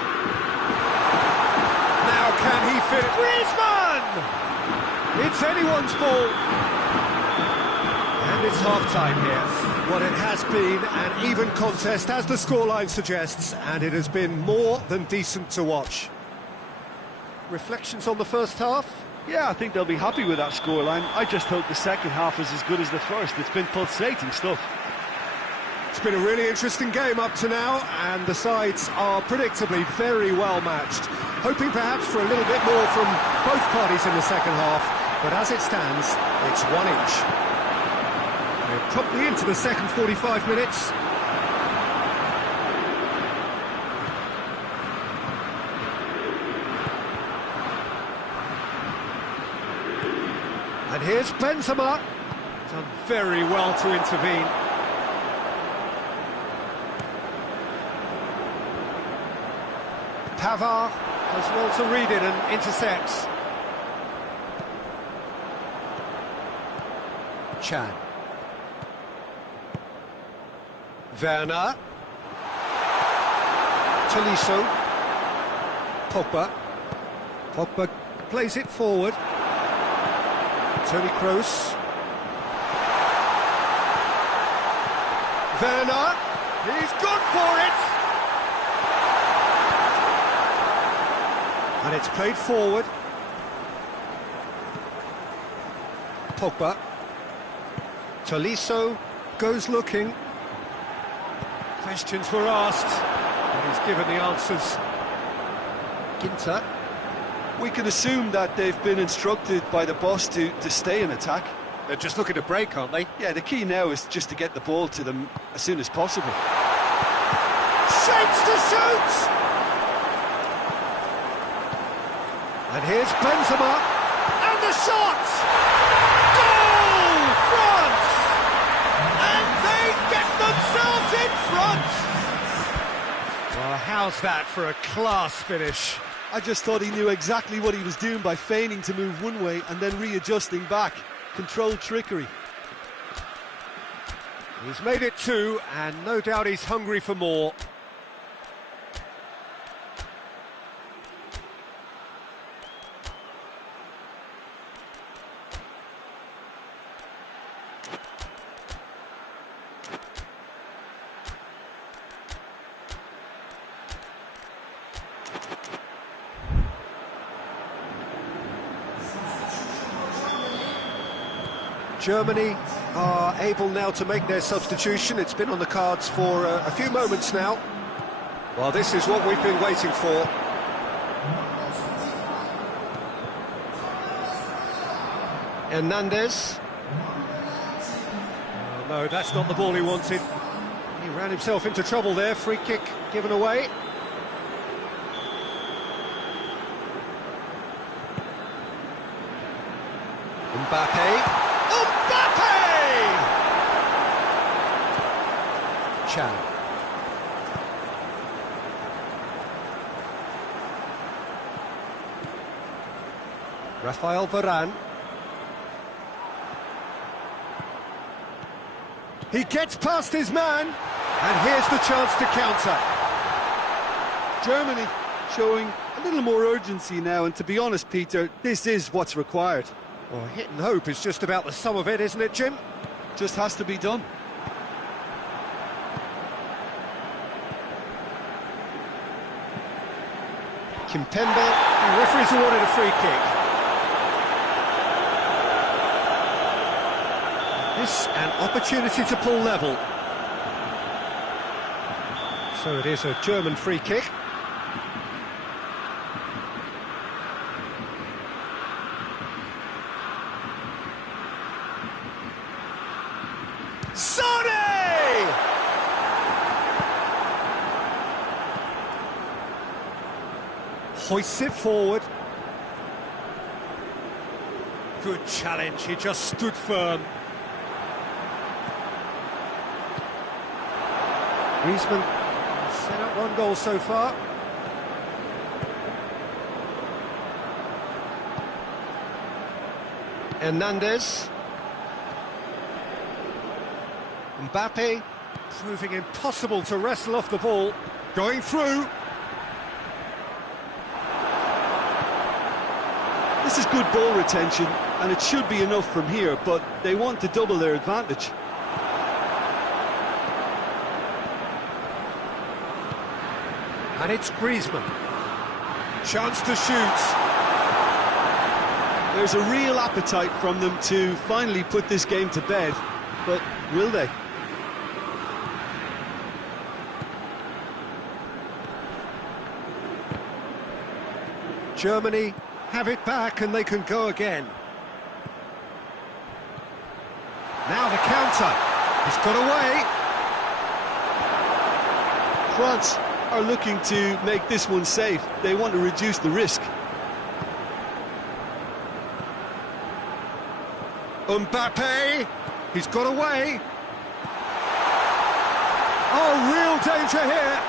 Now can he fit? Griezmann! It's anyone's ball. And it's half-time here. Well, it has been an even contest, as the scoreline suggests, and it has been more than decent to watch. Reflections on the first half? Yeah, I think they'll be happy with that scoreline. I just hope the second half is as good as the first. It's been pulsating stuff. It's been a really interesting game up to now, and the sides are predictably very well matched. Hoping perhaps for a little bit more from both parties in the second half, but as it stands, it's 1 each. We're promptly into the second 45 minutes. And here's Benzema. Done very well to intervene. Pavard does well to read it and intercepts. Chan. Werner. Tolisso. Pogba. Pogba plays it forward. Toni Kroos. Werner. He's gone for it. And it's played forward. Pogba. Tolisso goes looking. Questions were asked, and he's given the answers. Ginter. We can assume that they've been instructed by the boss to stay in attack. They're just looking to break, aren't they? Yeah, the key now is just to get the ball to them as soon as possible. Shapes to shoot! And here's Benzema, and the shot! Goal! France! And they get themselves in front! Well, how's that for a class finish? I just thought he knew exactly what he was doing by feigning to move one way and then readjusting back. Controlled trickery. He's made it 2, and no doubt he's hungry for more. Germany are able now to make their substitution. It's been on the cards for a few moments now. Well, this is what we've been waiting for. Hernandez. Oh, no, that's not the ball he wanted. He ran himself into trouble there. Free kick given away. Mbappe. Chan. Rafael Varane. He gets past his man, and here's the chance to counter. Germany showing a little more urgency now, and to be honest, Peter, this is what's required. Well, hit and hope is just about the sum of it, isn't it, Jim? Just has to be done. Kimpembe, the referee's awarded a free kick. This an opportunity to pull level. So it is a German free kick. Hoists it forward. Good challenge, he just stood firm. Griezmann set up one goal so far. Hernandez. Mbappe, proving impossible to wrestle off the ball. Going through. This is good ball retention, and it should be enough from here, but they want to double their advantage. And it's Griezmann. Chance to shoot. There's a real appetite from them to finally put this game to bed, but will they? Germany have it back and they can go again. Now the counter. He's got away. France are looking to make this one safe. They want to reduce the risk. Mbappe, he's got away. Oh, real danger here.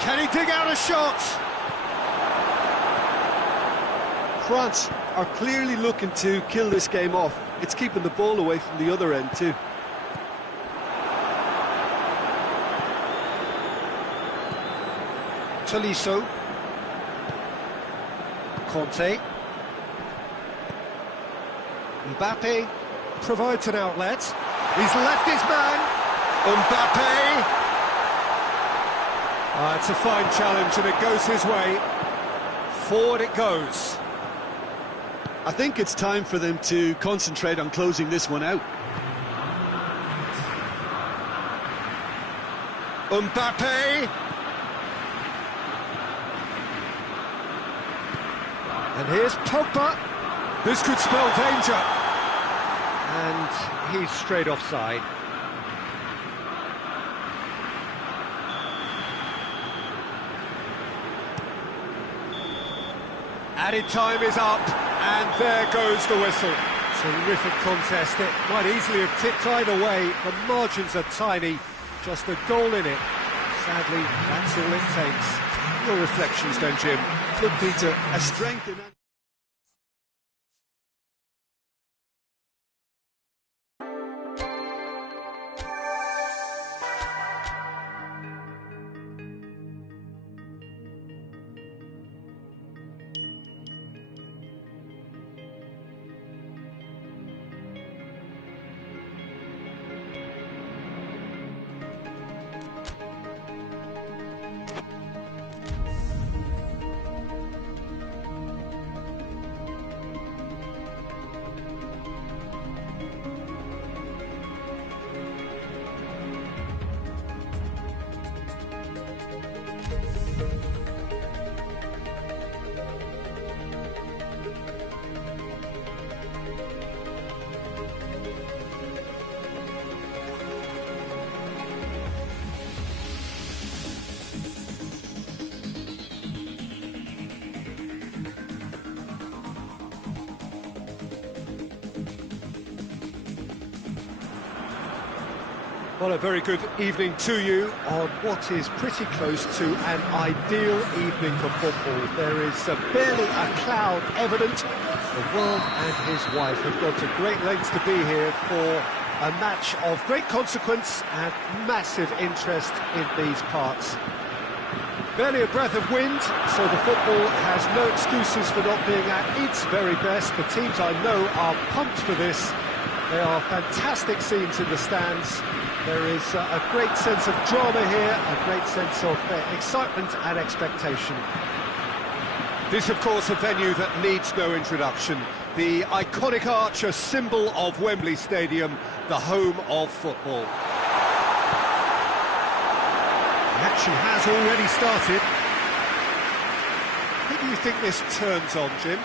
Can he dig out a shot? France are clearly looking to kill this game off. It's keeping the ball away from the other end too. Tolisso. Conte. Mbappe provides an outlet. He's left his man. Mbappe. It's a fine challenge and it goes his way. Forward it goes. I think it's time for them to concentrate on closing this one out. Mbappe. And here's Pogba. This could spell danger. And he's straight offside. Added time is up, and there goes the whistle. Terrific contest. It might easily have tipped either way. The margins are tiny. Just a goal in it. Sadly, that's all it takes. Your reflections then, Jim. Look, Peter, a strength in... Well, a very good evening to you on what is pretty close to an ideal evening for football. There is barely a cloud evident. The world and his wife have gone to great lengths to be here for a match of great consequence and massive interest in these parts. Barely a breath of wind, so the football has no excuses for not being at its very best. The teams I know are pumped for this. They are fantastic scenes in the stands. There is a great sense of drama here, a great sense of excitement and expectation. This, of course, a venue that needs no introduction. The iconic arch, a symbol of Wembley Stadium, the home of football. The action has already started. Who do you think this turns on, Jim?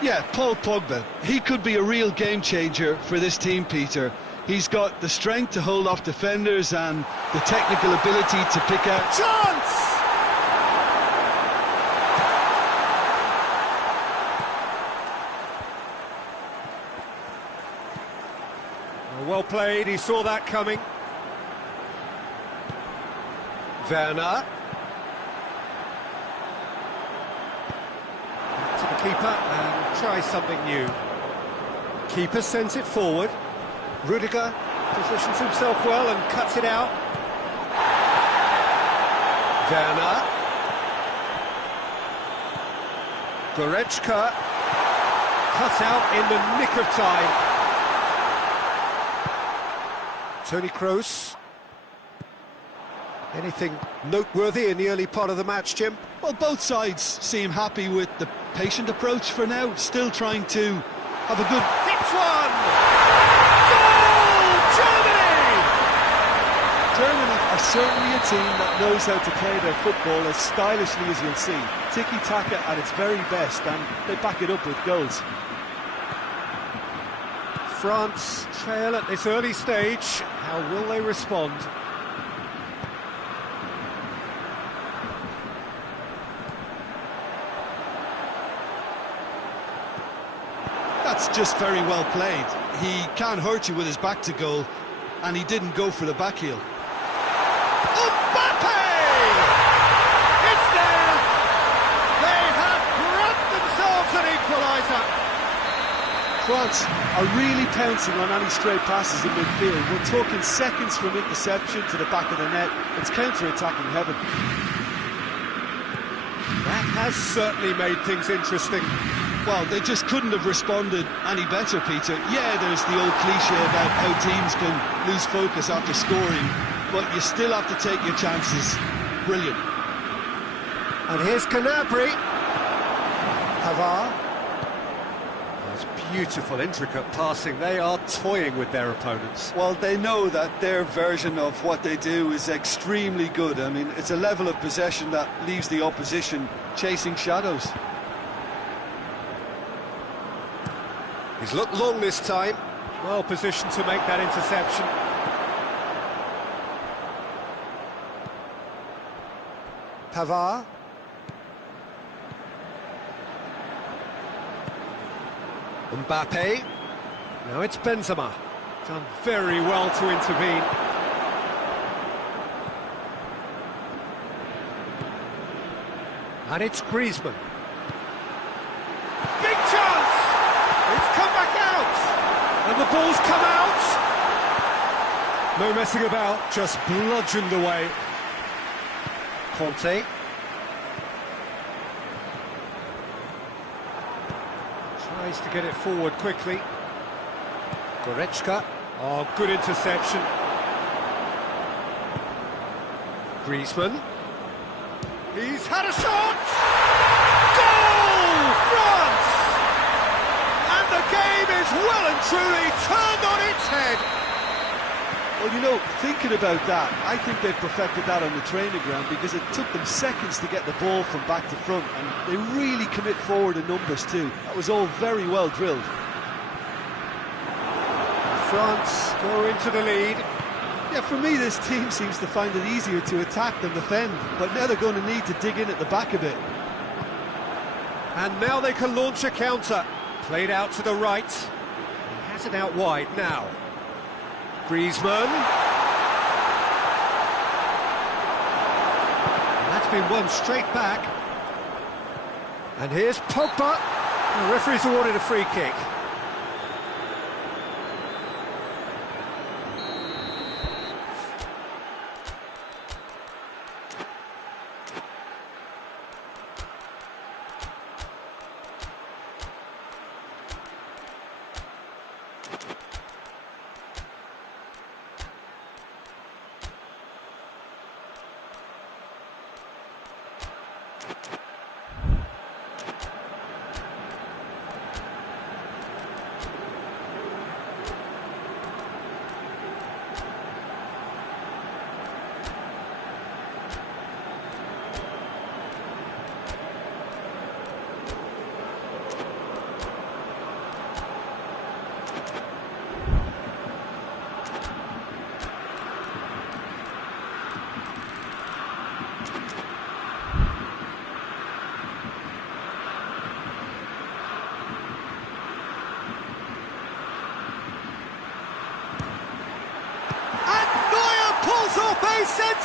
Yeah, Paul Pogba. He could be a real game changer for this team, Peter. He's got the strength to hold off defenders and the technical ability to pick out... Chance! well played, he saw that coming. Werner. To the keeper and try something new. Keeper sends it forward. Rudiger positions himself well and cuts it out. Werner. Goretzka. Cut out in the nick of time. Toni Kroos. Anything noteworthy in the early part of the match, Jim? Well, both sides seem happy with the patient approach for now, still trying to have a good... Hits one! Goal! Germany! Germany are certainly a team that knows how to play their football as stylishly as you'll see. Tiki-taka at its very best, and they back it up with goals. France trail at this early stage. How will they respond? That's just very well played. He can't hurt you with his back to goal, and he didn't go for the back heel. Mbappe! It's there! They have grabbed themselves an equaliser! France are really pouncing on any stray passes in midfield. We're talking seconds from interception to the back of the net. It's counter-attacking heaven. That has certainly made things interesting. Well, they just couldn't have responded any better, Peter. Yeah, there's the old cliche about how teams can lose focus after scoring, but you still have to take your chances. Brilliant. And here's Canabry. Pavard. That's beautiful, intricate passing. They are toying with their opponents. Well, they know that their version of what they do is extremely good. I mean, it's a level of possession that leaves the opposition chasing shadows. He's looked long this time. Well positioned to make that interception. Pavard. Mbappe. Now it's Benzema. Done very well to intervene. And it's Griezmann. Big chance! It's come back out! And the ball's come out! No messing about, just bludgeoned away. Conte. Tries to get it forward quickly. Goretzka. Oh, good interception. Griezmann. He's had a shot! Goal! France! And the game is well and truly turned on its head. Well, you know, thinking about that, I think they've perfected that on the training ground because it took them seconds to get the ball from back to front, and they really commit forward in numbers too. That was all very well drilled. France go into the lead. Yeah, for me, this team seems to find it easier to attack than defend, but now they're going to need to dig in at the back a bit. And now they can launch a counter. Played out to the right. He has it out wide now. Griezmann. And that's been won straight back. And here's Pogba. The referee's awarded a free kick.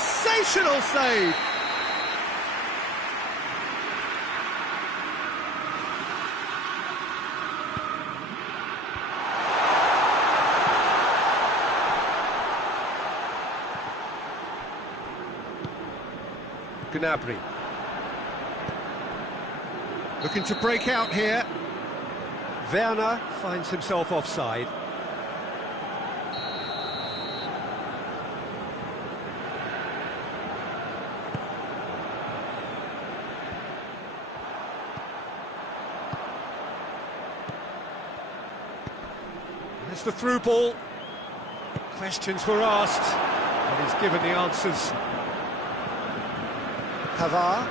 sensational save! Gnabry. Looking to break out here. Werner finds himself offside. It's the through ball. Questions were asked, and he's given the answers. Pavard.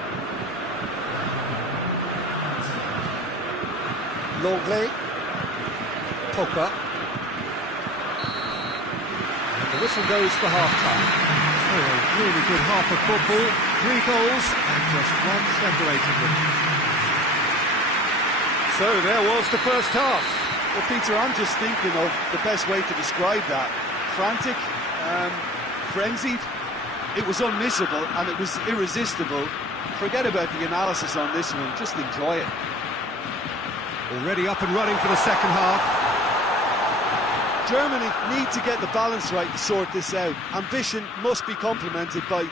Longley. Pogba. And the whistle goes for half-time. So a really good half of football. 3 goals and just one separating them. So there was the first half. Well, Peter, I'm just thinking of the best way to describe that. Frantic, frenzied. It was unmissable and it was irresistible. Forget about the analysis on this one, just enjoy it. Already up and running for the second half. Germany need to get the balance right to sort this out. Ambition must be complemented by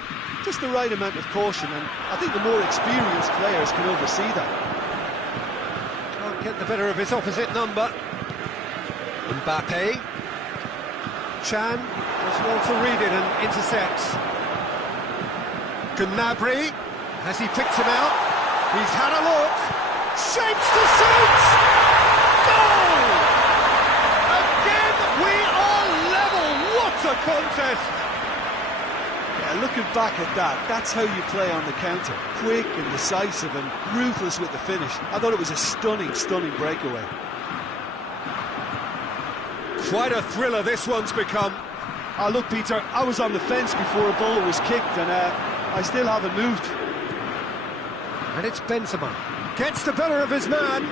just the right amount of caution, and I think the more experienced players can oversee that. Can't get the better of his opposite number. Mbappe. Chan does well to read it and intercepts. Gnabry, has he picked him out? He's had a look. Shapes to shoot! Goal! Again, we are level. What a contest! Yeah, looking back at that, that's how you play on the counter. Quick and decisive and ruthless with the finish. I thought it was a stunning, stunning breakaway. Quite a thriller this one's become. Oh, look, Peter, I was on the fence before a ball was kicked, and I still haven't moved. And it's Benzema. Gets the better of his man.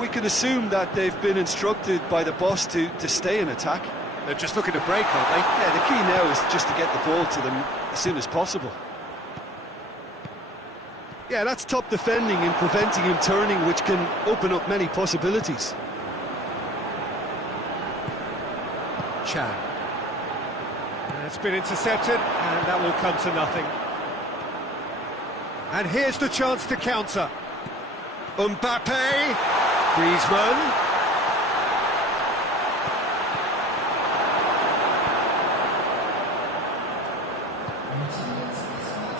We can assume that they've been instructed by the boss to stay in attack. They're just looking to break, aren't they? Yeah, the key now is just to get the ball to them as soon as possible. Yeah, that's top defending and preventing him turning, which can open up many possibilities. Chan. It's been intercepted, and that will come to nothing. And here's the chance to counter. Mbappe, Griezmann.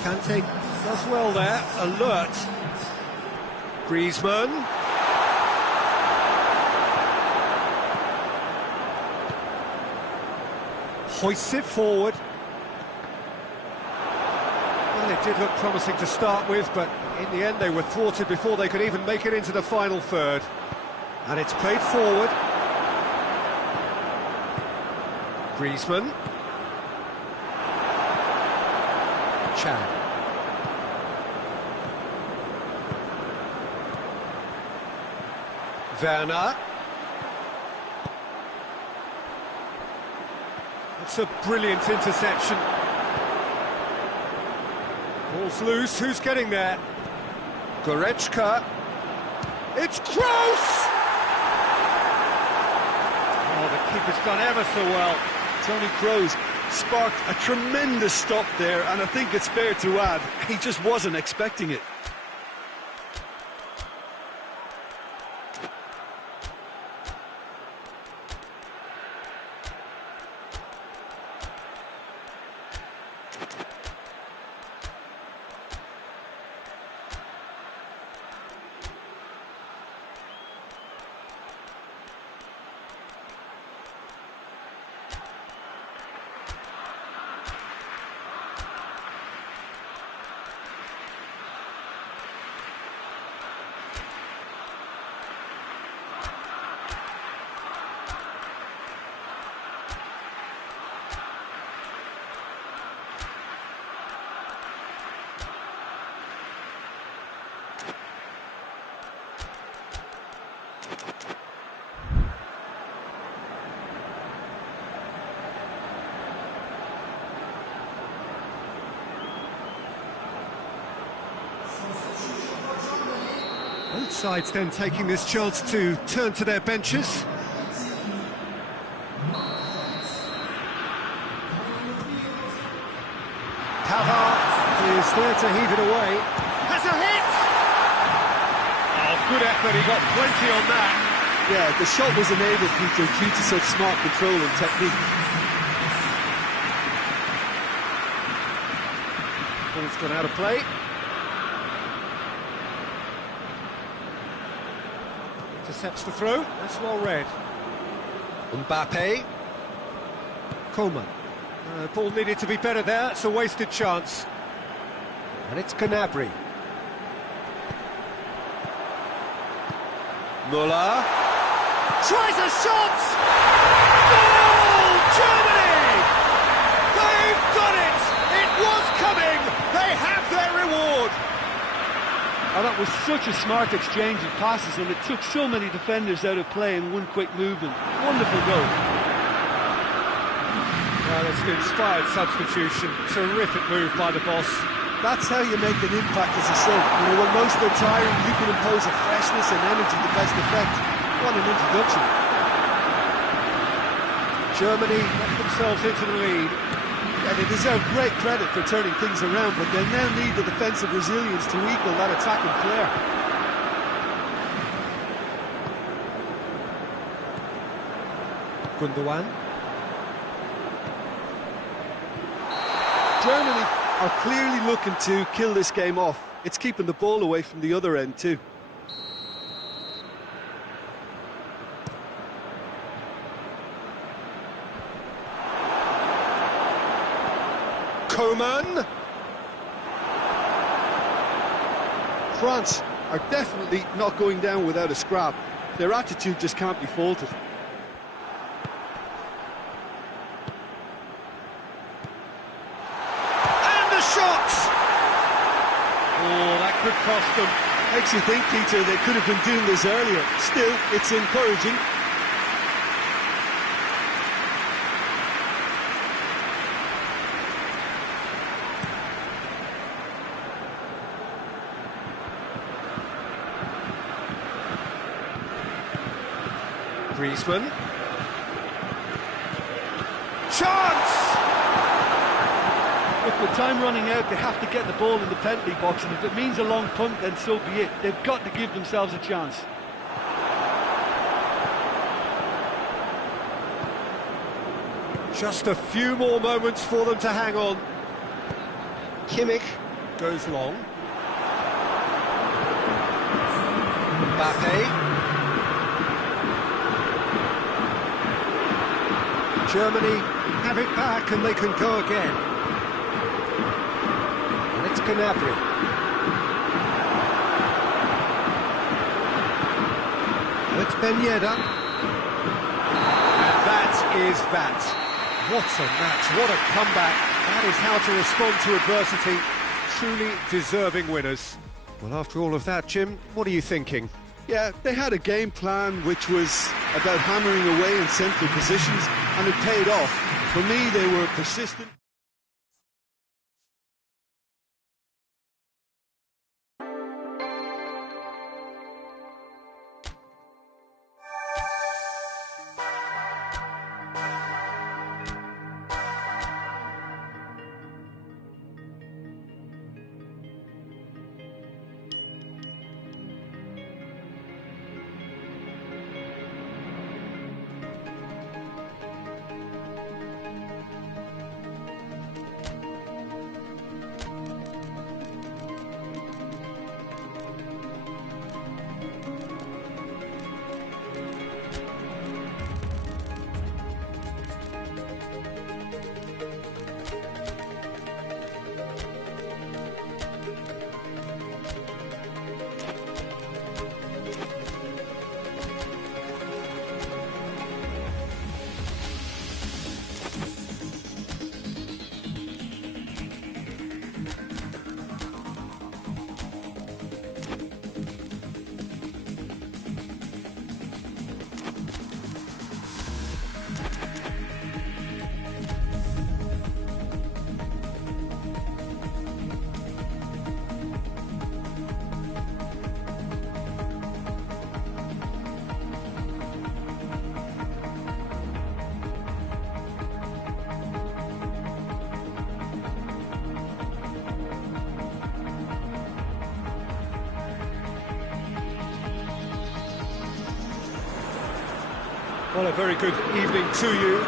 Kante does well there, alert. Griezmann. Hoists it forward. Well, it did look promising to start with, but in the end they were thwarted before they could even make it into the final third. And it's played forward. Griezmann. Chan. Werner. It's a brilliant interception. Ball's loose, who's getting there? Goretzka. It's Kroos! Oh, the keeper's done ever so well. Tony Kroos sparked a tremendous stop there, and I think it's fair to add, he just wasn't expecting it. sides then taking this chance to turn to their benches. Pavard is there to heave it away. Has a hit! Oh, good effort, he got plenty on that. Yeah, the shot was enabled, Peter, due to such smart control and technique. Ball's gone out of play. Intercepts the throw, that's well read. Mbappe. Coleman. Ball needed to be better there, it's a wasted chance. And it's Gnabry. Muller. Tries a shot! Goal! Germany! They've done it! It was coming! They have their reward! Oh, that was such a smart exchange of passes, and it took so many defenders out of play in one quick movement. Wonderful goal. Well, it's an inspired substitution. Terrific move by the boss. That's how you make an impact as a sub. You know, when most are tiring, you can impose a freshness and energy to best effect. What an introduction. Germany got themselves into the lead. And they deserve great credit for turning things around, but they now need the defensive resilience to equal that attacking flair. Gundogan. Germany are clearly looking to kill this game off. It's keeping the ball away from the other end too. Coman. France are definitely not going down without a scrap. Their attitude just can't be faulted. And the shot! Oh, that could cost them. Makes you think, Peter, they could have been doing this earlier. Still, it's encouraging. Griezmann. Chance! Look, with time running out, they have to get the ball in the penalty box, and if it means a long punt, then so be it. They've got to give themselves a chance. Just a few more moments for them to hang on. Kimmich goes long. Mbappe. Germany have it back and they can go again. And it's Gnabry. And it's Ben Yedder. And that is that. What a match, what a comeback. That is how to respond to adversity. Truly deserving winners. Well, after all of that, Jim, what are you thinking? Yeah, they had a game plan which was about hammering away in central positions, and it paid off. For me, they were persistent. Well, a very good evening to you.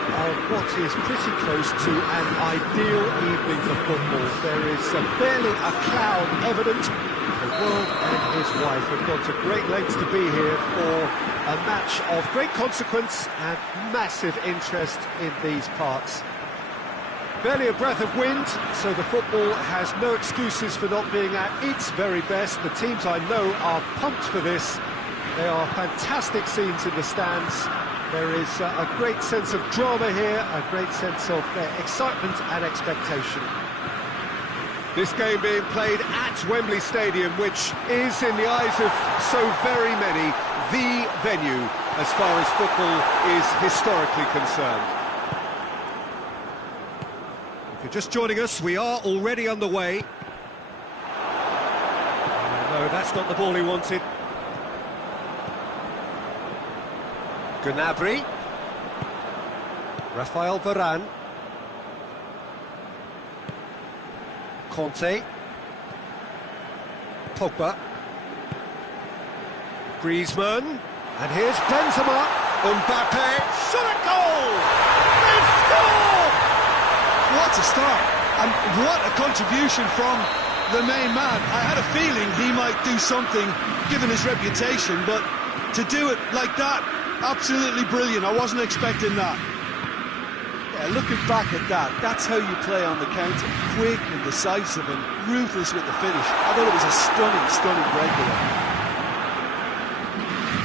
What is pretty close to an ideal evening for football. There is barely a cloud evident. The world and his wife have gone to great lengths to be here for a match of great consequence and massive interest in these parts. Barely a breath of wind, so the football has no excuses for not being at its very best. The teams I know are pumped for this. They are fantastic scenes in the stands. There is a great sense of drama here, a great sense of excitement and expectation. This game being played at Wembley Stadium, which is, in the eyes of so very many, the venue as far as football is historically concerned. If you're just joining us, we are already underway. No, that's not the ball he wanted. Gnabry, Rafael Varane, Conte, Pogba, Griezmann, and here's Benzema, Mbappe, shot at goal! They've scored! What a start, and what a contribution from the main man. I had a feeling he might do something, given his reputation, but to do it like that, absolutely brilliant. I wasn't expecting that. Yeah, looking back at that, that's how you play on the counter. Quick and decisive and ruthless with the finish. I thought it was a stunning breakaway.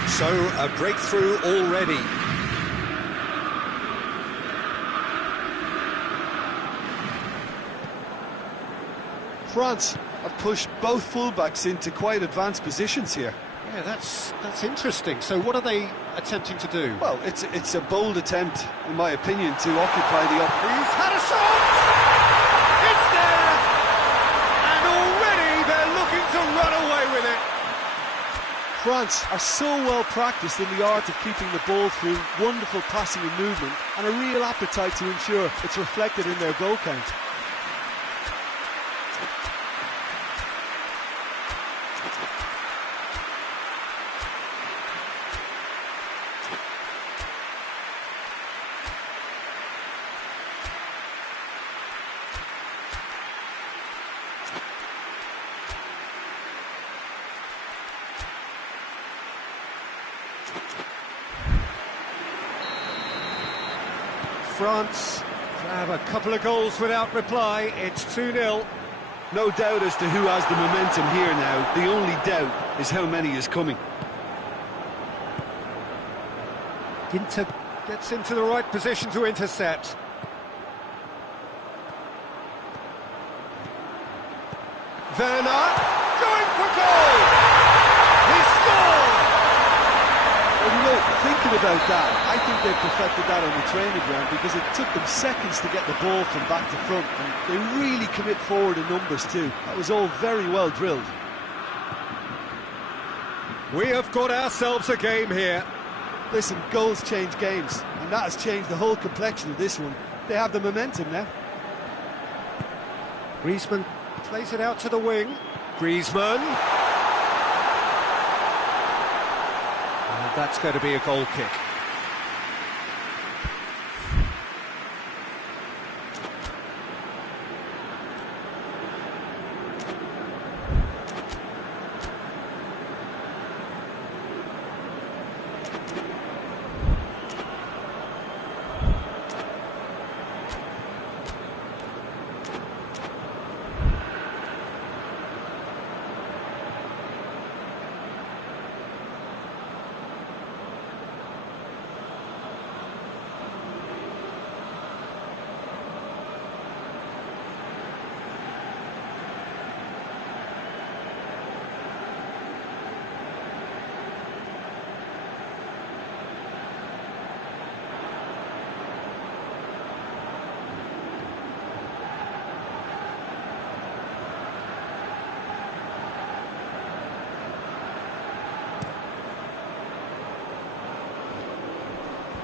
So, a breakthrough already. France have pushed both fullbacks into quite advanced positions here. Yeah, that's interesting. So what are they attempting to do? Well, it's a bold attempt, in my opinion, to occupy the up. He's had a shot! It's there! And already they're looking to run away with it. France are so well practiced in the art of keeping the ball through wonderful passing and movement, and a real appetite to ensure it's reflected in their goal count. France have a couple of goals without reply. It's 2-0. No doubt as to who has the momentum here now. The only doubt is how many is coming. Ginter gets into the right position to intercept. Werner going for goal! He scored! Well, you know, thinking about that, I think they've perfected that on the training ground because it took them seconds to get the ball from back to front, and they really commit forward in numbers too. That was all very well drilled. We have got ourselves a game here. Listen, goals change games, and that has changed the whole complexion of this one. They have the momentum now. Griezmann plays it out to the wing. Griezmann. And that's going to be a goal kick.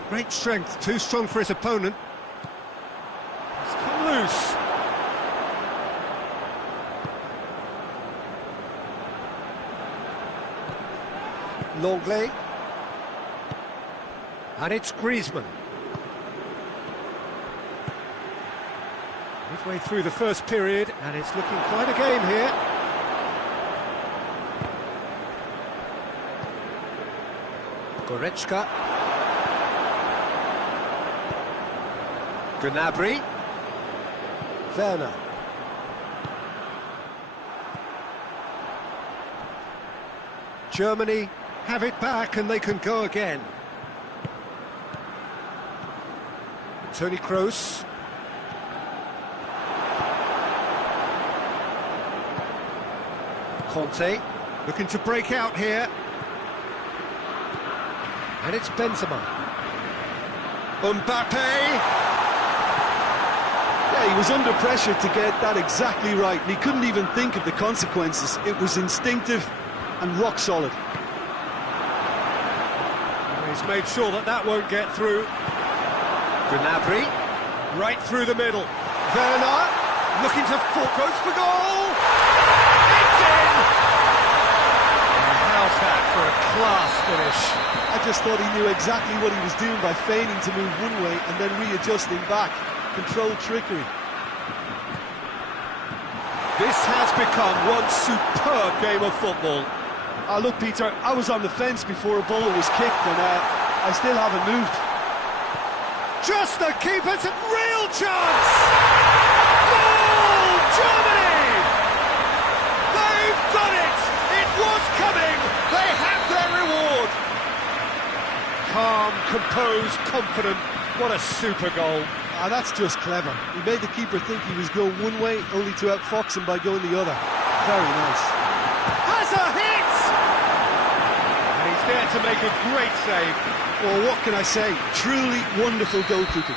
Great strength, too strong for his opponent. It's come loose. Longley. And it's Griezmann. Midway through the first period, and it's looking quite a game here. Goretzka. Gnabry. Werner. Germany have it back and they can go again. Toni Kroos. Conte looking to break out here. And it's Benzema. Mbappe. Yeah, he was under pressure to get that exactly right, and he couldn't even think of the consequences. It was instinctive and rock solid. He's made sure that that won't get through. Gnabry, right through the middle. Werner, looking to goes for goal. It's in! And how's that for a class finish? I just thought he knew exactly what he was doing by feigning to move one way and then readjusting back. Controlled trickery. This has become one superb game of football. Look, Peter, I was on the fence before a ball was kicked, and I still haven't moved. Just the keeper's real chance! Goal, Germany! They've done it! It was coming! They have their reward! Calm, composed, confident. What a super goal. That's just clever. He made the keeper think he was going one way, only to outfox him by going the other. Very nice. Has a hit! And he's there to make a great save. Well, what can I say? Truly wonderful goalkeeping.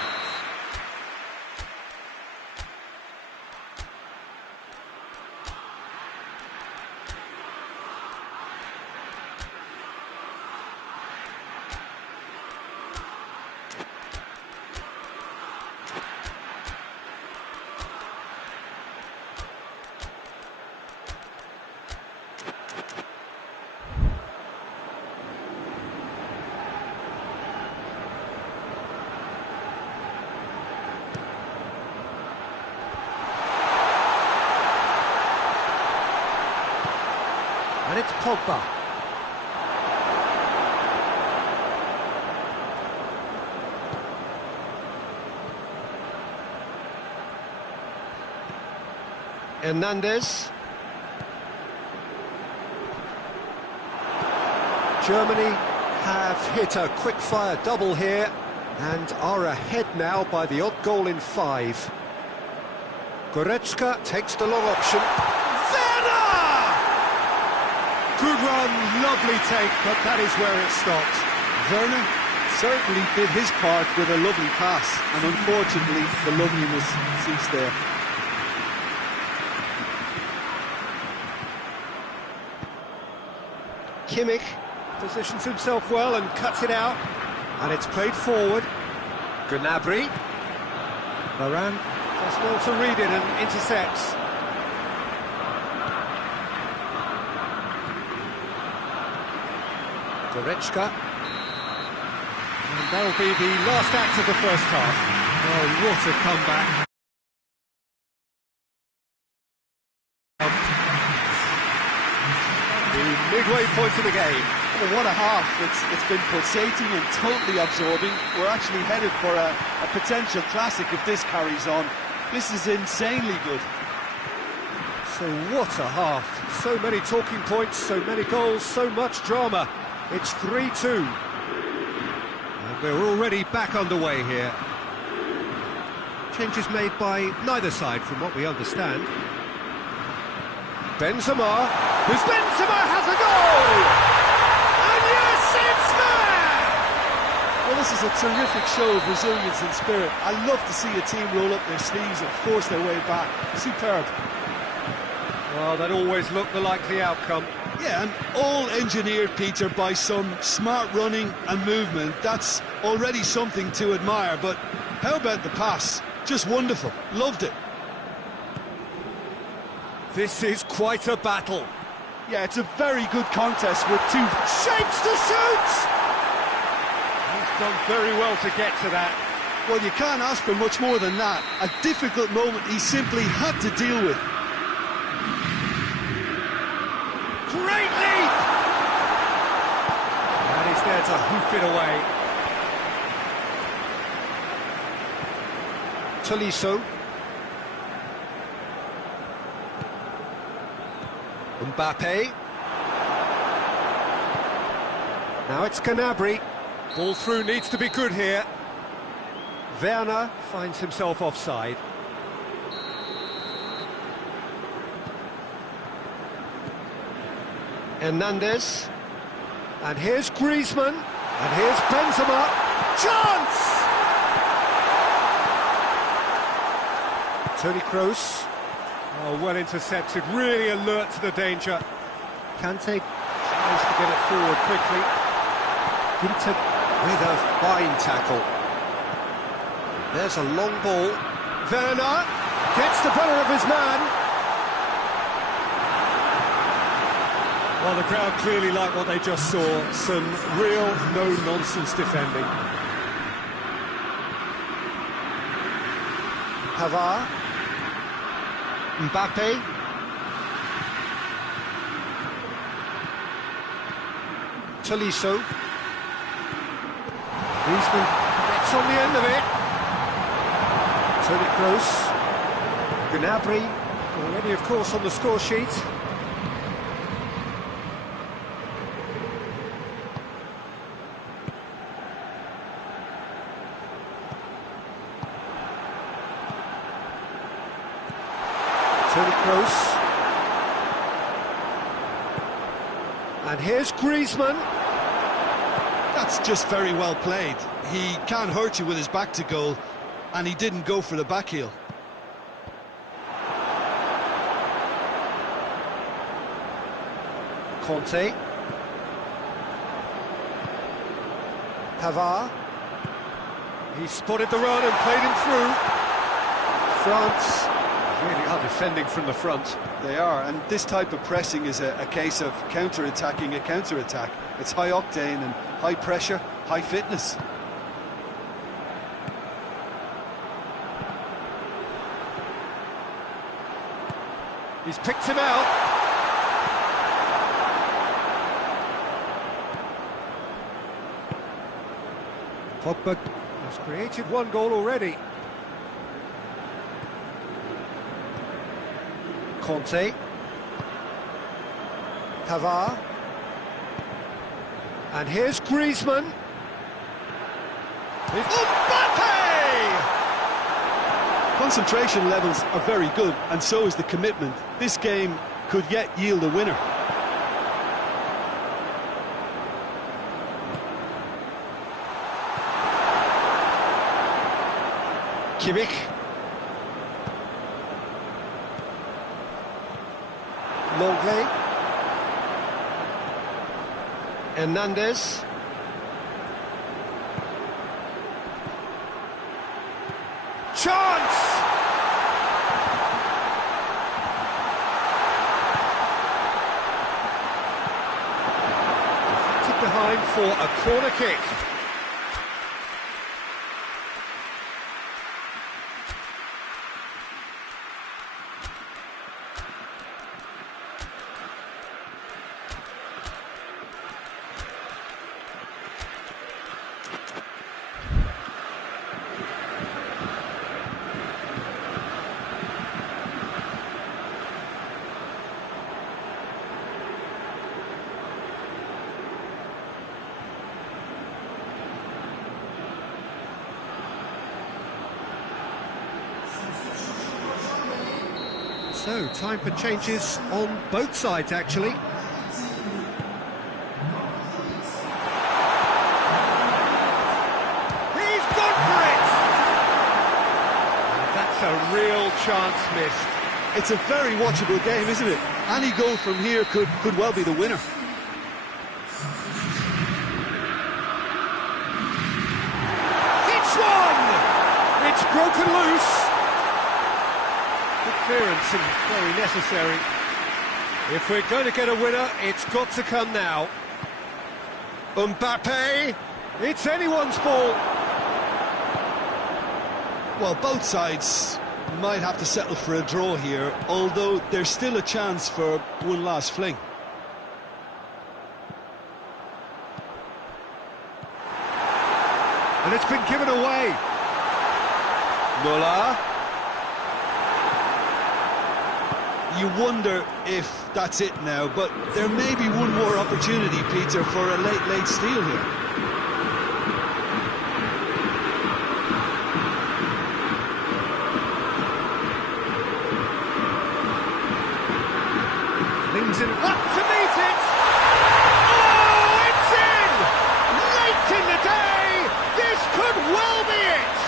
And it's Pogba. Hernandez. Germany have hit a quick-fire double here and are ahead now by the odd goal in 5. Goretzka takes the long option. Good run, lovely take, but that is where it stopped. Werner certainly did his part with a lovely pass, and unfortunately the loveliness ceased there. Kimmich positions himself well and cuts it out, and it's played forward. Gnabry. Varane does well to read it and intercepts. Goretzka. And that'll be the last act of the first half. Oh, what a comeback. The midway point of the game. Well, what a half. It's been pulsating and totally absorbing. We're actually headed for a potential classic if this carries on. This is insanely good. So what a half. So many talking points, so many goals, so much drama. It's 3-2. And we're already back underway here. Changes made by neither side from what we understand. Benzema. Benzema has a goal! And yes, it's there! Well, this is a terrific show of resilience and spirit. I love to see a team roll up their sleeves and force their way back. Superb. Well, that always looked the likely outcome. Yeah, and all engineered, Peter, by some smart running and movement. That's already something to admire, but how about the pass? Just wonderful. Loved it. This is quite a battle. Yeah, it's a very good contest with two shapes to shoot! He's done very well to get to that. Well, you can't ask for much more than that. A difficult moment he simply had to deal with. Great leap! And he's there to hoof it away. Tolisso. Mbappe. Now it's Gnabry. Ball through needs to be good here. Werner finds himself offside. Hernandez. And here's Griezmann. And here's Benzema. Chance! Toni Kroos. Oh, well intercepted, really alert to the danger. Kante tries to get it forward quickly. Ginter with a fine tackle. There's a long ball. Werner gets the better of his man. Well, the crowd clearly like what they just saw. Some real no-nonsense defending. Pavard. Mbappe. Tolisso. Griezmann gets on the end of it. Toni Kroos. Gnabry, already of course on the score sheet. Toni Kroos. And here's Griezmann. That's just very well played. He can't hurt you with his back to goal, and he didn't go for the back heel. Conte. Pavard. He spotted the run and played him through. France really are defending from the front. They are, and this type of pressing is a case of counter-attacking a counter-attack. It's high octane and high pressure, high fitness. He's picked him out. Pogba has created one goal already. Conte. Pavard. And here's Griezmann. Mbappe! Concentration levels are very good, and so is the commitment. This game could yet yield a winner. Kimmich. Longley. Hernandez. Chance! Deflected behind for a corner kick. So, time for changes on both sides, actually. He's gone for it! That's a real chance missed. It's a very watchable game, isn't it? Any goal from here could well be the winner. It's one! It's broken loose. Good clearance and very necessary. If we're going to get a winner, it's got to come now. Mbappe! It's anyone's ball. Well, both sides might have to settle for a draw here, although there's still a chance for one last fling. And it's been given away. Muller. You wonder if that's it now, but there may be one more opportunity, Peter, for a late steal here. Flings it up to meet it. Oh, it's in! Late in the day! This could well be it!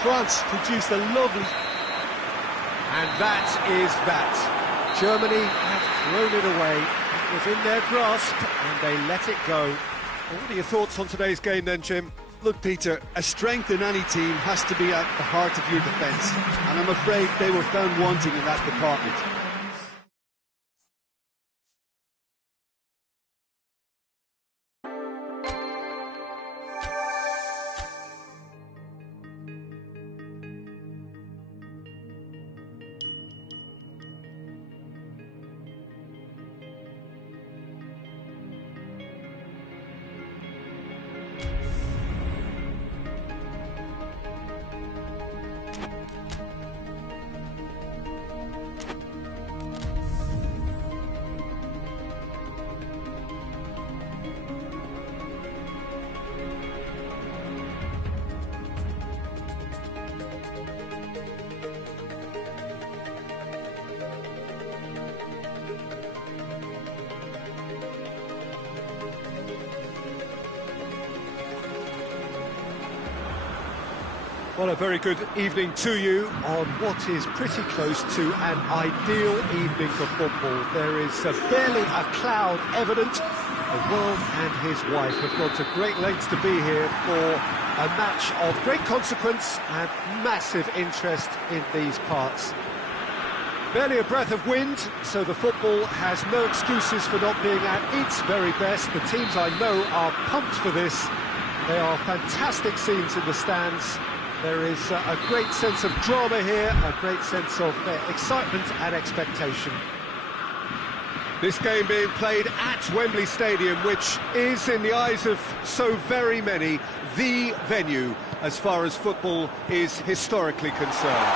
France produced a lovely... And that is that. Germany have thrown it away. It was in their grasp, and they let it go. Well, what are your thoughts on today's game then, Jim? Look, Peter, a strength in any team has to be at the heart of your defence, and I'm afraid they were found wanting in that department. Well, a very good evening to you on what is pretty close to an ideal evening for football. There is barely a cloud evident. The world and his wife have gone to great lengths to be here for a match of great consequence and massive interest in these parts. Barely a breath of wind, so the football has no excuses for not being at its very best. The teams I know are pumped for this. They are fantastic scenes in the stands. There is a great sense of drama here, a great sense of excitement and expectation. This game being played at Wembley Stadium, which is, in the eyes of so very many, the venue as far as football is historically concerned.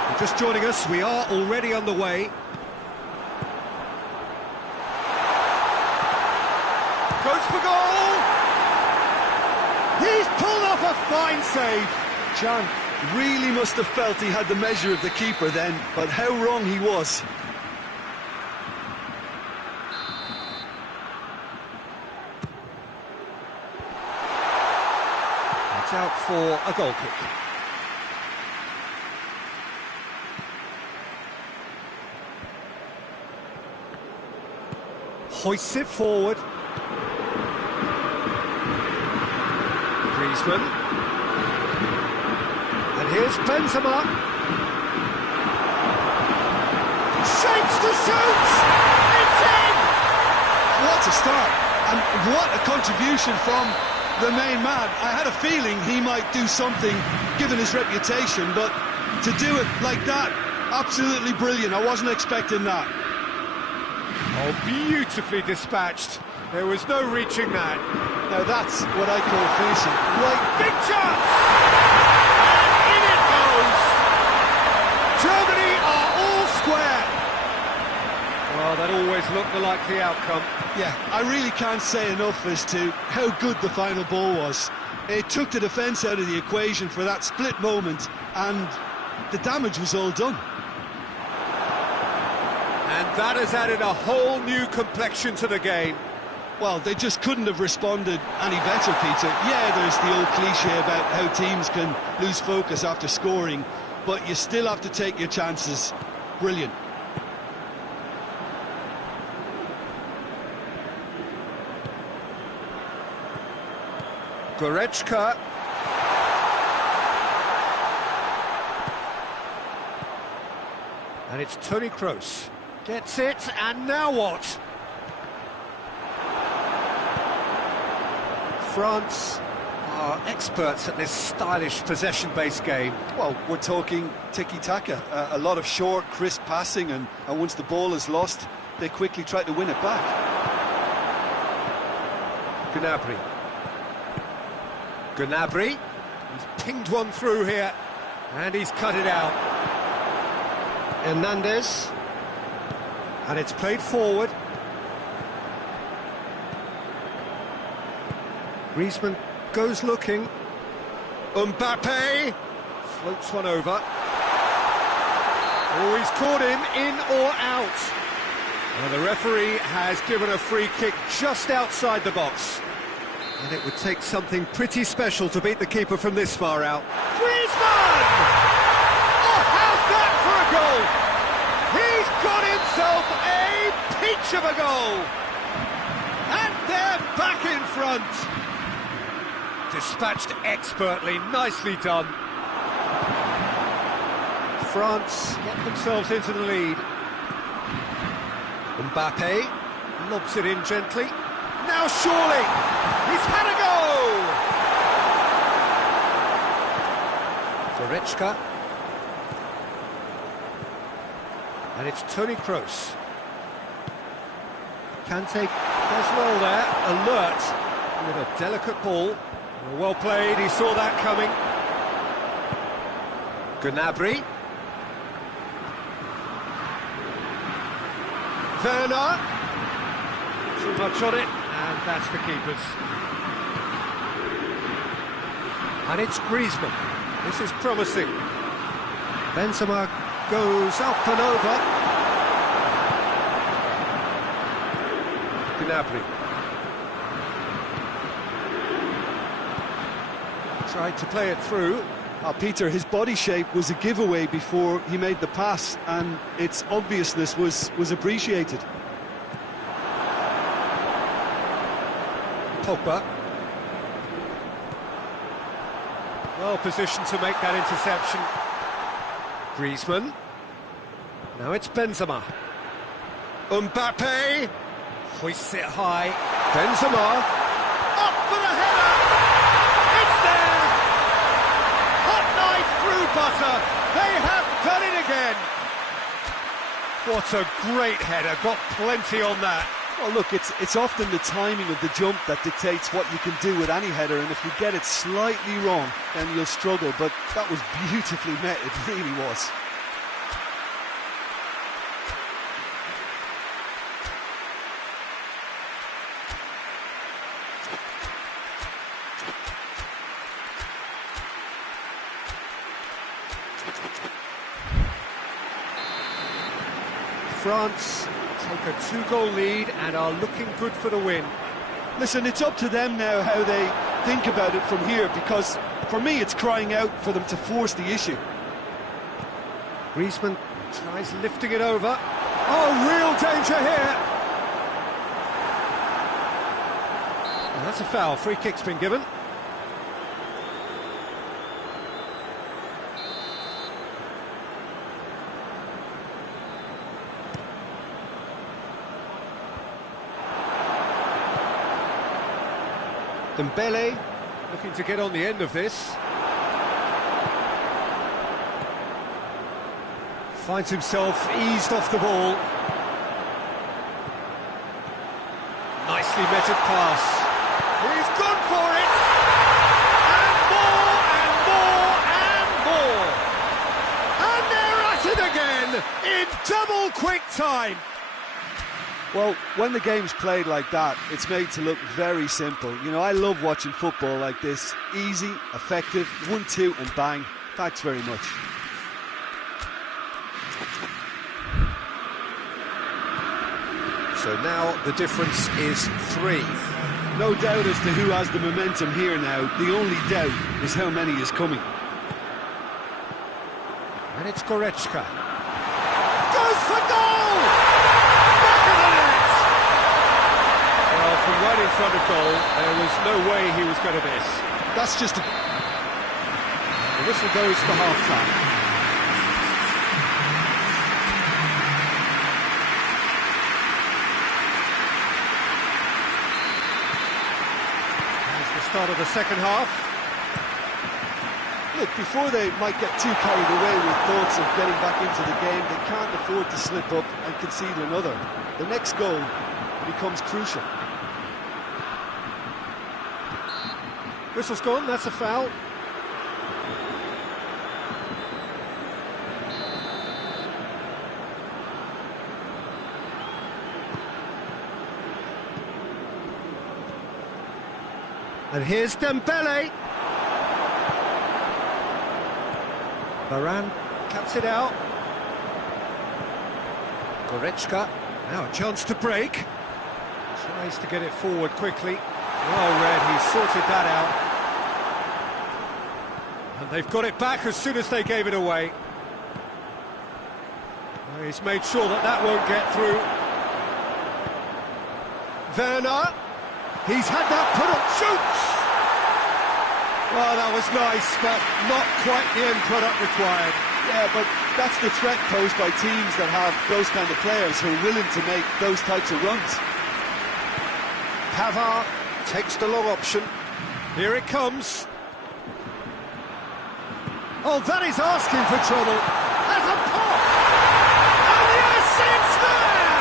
If you're just joining us, we are already underway. Goes for goal! He's pulled off a fine save. John really must have felt he had the measure of the keeper then, but how wrong he was. It's out for a goal kick. Hoists it forward. Griezmann. And here's Benzema. Shapes to shoot! It's in! What a start, and what a contribution from the main man. I had a feeling he might do something, given his reputation, but to do it like that, absolutely brilliant. I wasn't expecting that. Oh, beautifully dispatched. There was no reaching that. Now that's what I call finishing. Right, Big chance! And in it goes! Germany are all square! Well, that always looked the likely outcome. yeah, I really can't say enough as to how good the final ball was. It took the defence out of the equation for that split moment, and the damage was all done. And that has added a whole new complexion to the game. Well, they just couldn't have responded any better, Peter. Yeah, there's the old cliche about how teams can lose focus after scoring, but you still have to take your chances. Brilliant. Goretzka. And it's Toni Kroos. Gets it, and now what? France are experts at this stylish possession-based game. Well, we're talking tiki-taka, a lot of short, crisp passing, and once the ball is lost, they quickly try to win it back. Gnabry. He's pinged one through here, and he's cut it out. Hernandez. And it's played forward. Griezmann goes looking. Mbappe floats one over. Oh, he's caught him in or out. And the referee has given a free kick just outside the box. And it would take something pretty special to beat the keeper from this far out. Griezmann! Oh, how's that for a goal? He's got himself a peach of a goal! And they're back in front! Dispatched expertly, nicely done. France get themselves into the lead. Mbappe lobs it in gently. Now surely, he's had a go! Goretzka. And it's Toni Kroos. Kante does well there, alert with a delicate ball. Well played, he saw that coming. Gnabry. Werner. Too much on it, and that's the keeper's. And it's Griezmann. This is promising. Benzema goes up and over. Gnabry. Tried to play it through. Peter, his body shape was a giveaway before he made the pass, and its obviousness was appreciated. Pogba. Well positioned to make that interception. Griezmann. Now it's Benzema. Mbappe hoists it high. Benzema up for the header. It's there. Hot knife through butter. They have done it again. What a great header. Got plenty on that. Well, look, it's often the timing of the jump that dictates what you can do with any header, and if you get it slightly wrong, then you'll struggle, but that was beautifully met, it really was. France take a 2-goal lead and are looking good for the win. Listen, it's up to them now how they think about it from here, because for me it's crying out for them to force the issue. Griezmann tries lifting it over. Oh, real danger here. And that's a foul. Free kick's been given. Dembele looking to get on the end of this. Finds himself eased off the ball. Nicely measured pass. He's gone for it! And more, and more, and more! And they're at it again in double quick time! Well, when the game's played like that, it's made to look very simple. You know, I love watching football like this. Easy, effective, 1-2 and bang. Thanks very much. So now the difference is 3. No doubt as to who has the momentum here now. The only doubt is how many is coming. And it's Goretzka. Goes for goal! Back of the net! Well, from right in front of goal, there was no way he was going to miss. That's just a... The whistle goes for half-time. start of the second half. Look, before they might get too carried away with thoughts of getting back into the game, they can't afford to slip up and concede another. The next goal becomes crucial. Whistle's gone, that's a foul. And here's Dembele. Varane cuts it out. Goretzka, now a chance to break. Tries to get it forward quickly. Well read, he sorted that out. And they've got it back as soon as they gave it away. Well, he's made sure that that won't get through. Werner, he's had that put up, shoots! Well, that was nice, but not quite the end product required. Yeah, but that's the threat posed by teams that have those kind of players who are willing to make those types of runs. Pavard takes the long option. Here it comes. Oh, that is asking for trouble. Has a pop! And yes, it's there!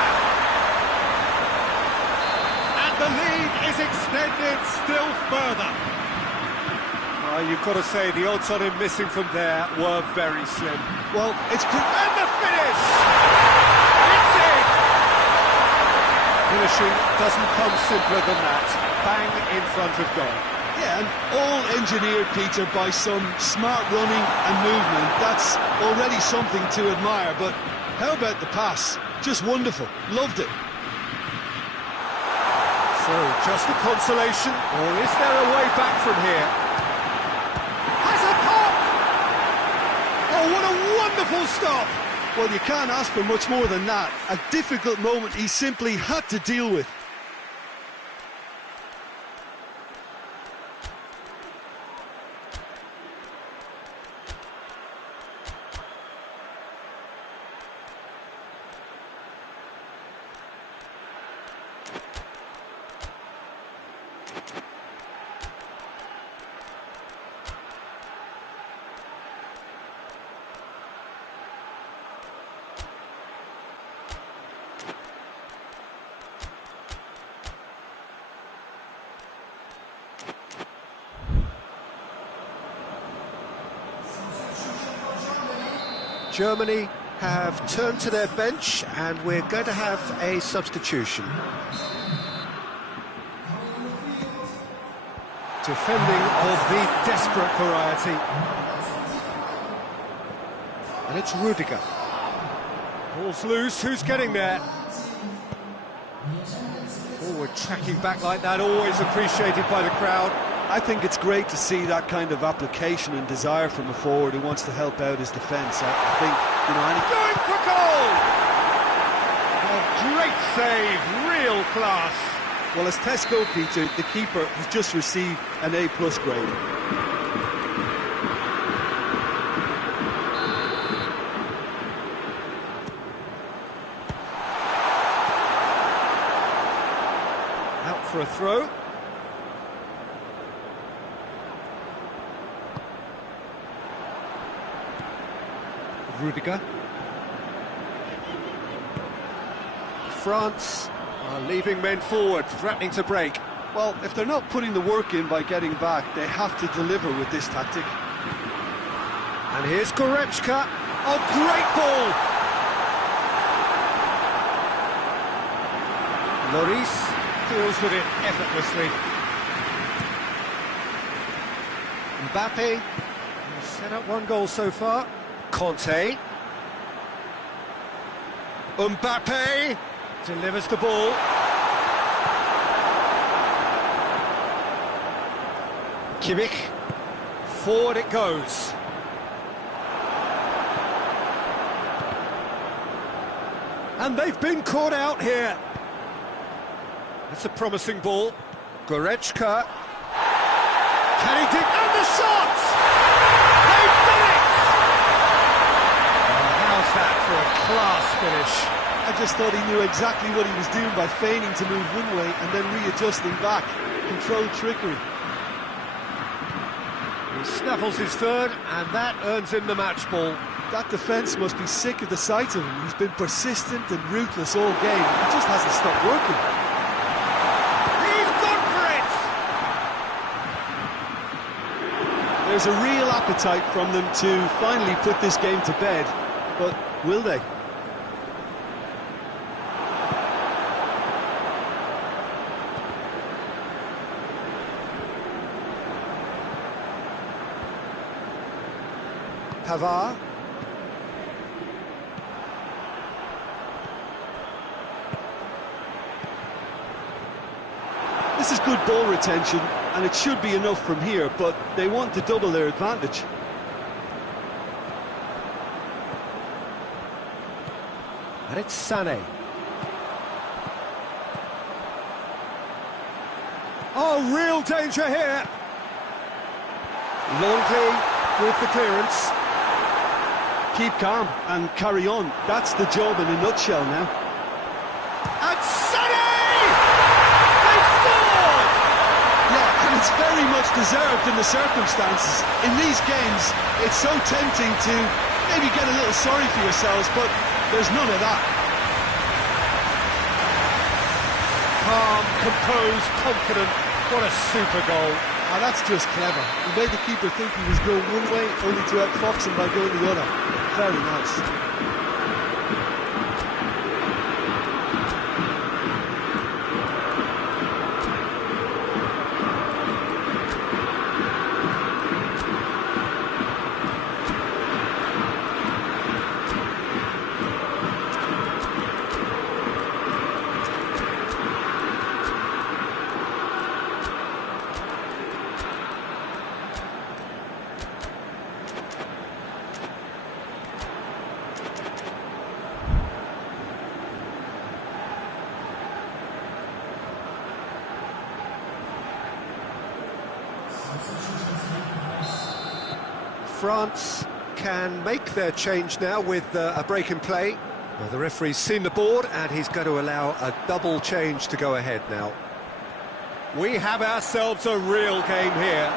And the lead is extended still further. You've got to say, the odds on him missing from there were very slim. Well, it's... And the finish! It's in! Finishing doesn't come simpler than that. Bang in front of goal. Yeah, and all engineered, Peter, by some smart running and movement. That's already something to admire, but how about the pass? Just wonderful. Loved it. So, just a consolation, or is there a way back from here? Oh, what a wonderful stop! Well, you can't ask for much more than that. A difficult moment he simply had to deal with. Germany have turned to their bench and we're going to have a substitution. Defending of the desperate variety. And it's Rudiger. Ball's loose, who's getting there? Forward tracking back like that, always appreciated by the crowd. I think it's great to see that kind of application and desire from a forward who wants to help out his defence. I think, you know, and going for goal! A great save, real class. Well, as tests go, Peter, the keeper has just received an A+ grade. Out for a throw. Rudiger. France are leaving men forward, threatening to break. Well, if they're not putting the work in by getting back, they have to deliver with this tactic. And here's Goretzka. Oh, great ball! Lloris deals with it effortlessly. Mbappe has set up one goal so far. Conte. Mbappe delivers the ball. Kimmich. Forward it goes. And they've been caught out here. It's a promising ball. Goretzka. Can he dig? And the shot! They've done it! How's that for a class finish? I just thought he knew exactly what he was doing by feigning to move one way and then readjusting back. Controlled trickery. snaffles his third, and that earns him the match ball. That defence must be sick of the sight of him. He's been persistent and ruthless all game. He just hasn't stopped working. He's gone for it! There's a real appetite from them to finally put this game to bed, but will they? Pavard. This is good ball retention, and it should be enough from here, but they want to double their advantage. And it's Sané. Oh, real danger here. Longley with the clearance. Keep calm and carry on. That's the job in a nutshell now. And Sané! They've scored! Yeah, and it's very much deserved in the circumstances. In these games, it's so tempting to maybe get a little sorry for yourselves, but there's none of that. Calm, composed, confident. What a super goal. Ah, that's just clever. He made the keeper think he was going one way, only to outfox him by going the other. Very nice. France can make their change now with a break in play. Well, the referee's seen the board and he's going to allow a double change to go ahead now. We have ourselves a real game here.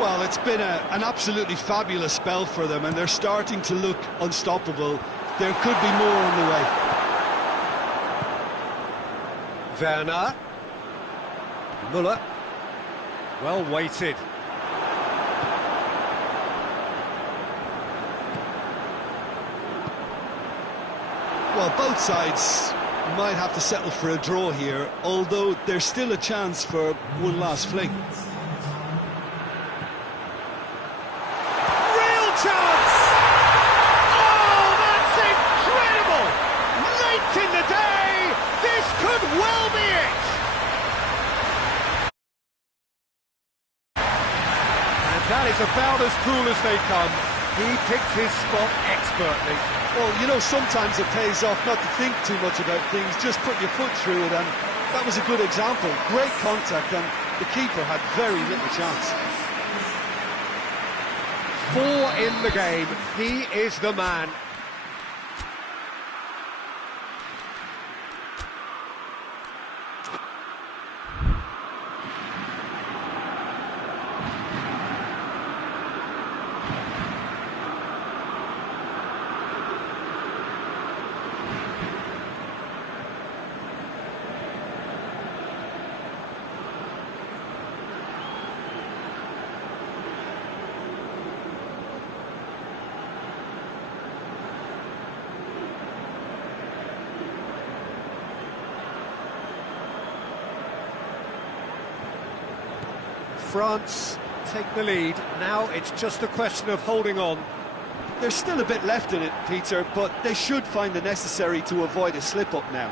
Well, it's been an absolutely fabulous spell for them, and they're starting to look unstoppable. There could be more on the way. Werner. Müller. Well weighted. Well, both sides might have to settle for a draw here, although there's still a chance for one last fling. Real chance! Oh, that's incredible! Late in the day, this could well be it! And that is about as cool as they come. He picked his spot expertly. Well, you know, sometimes it pays off not to think too much about things, just put your foot through it, and that was a good example. Great contact, and the keeper had very little chance. 4 in the game. He is the man. France take the lead. Now it's just a question of holding on. There's still a bit left in it, Peter, but they should find the necessary to avoid a slip-up now.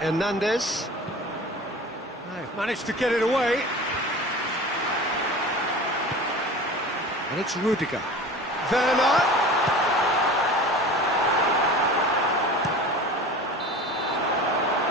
Hernandez. They've managed to get it away. And it's Rudiger. Werner.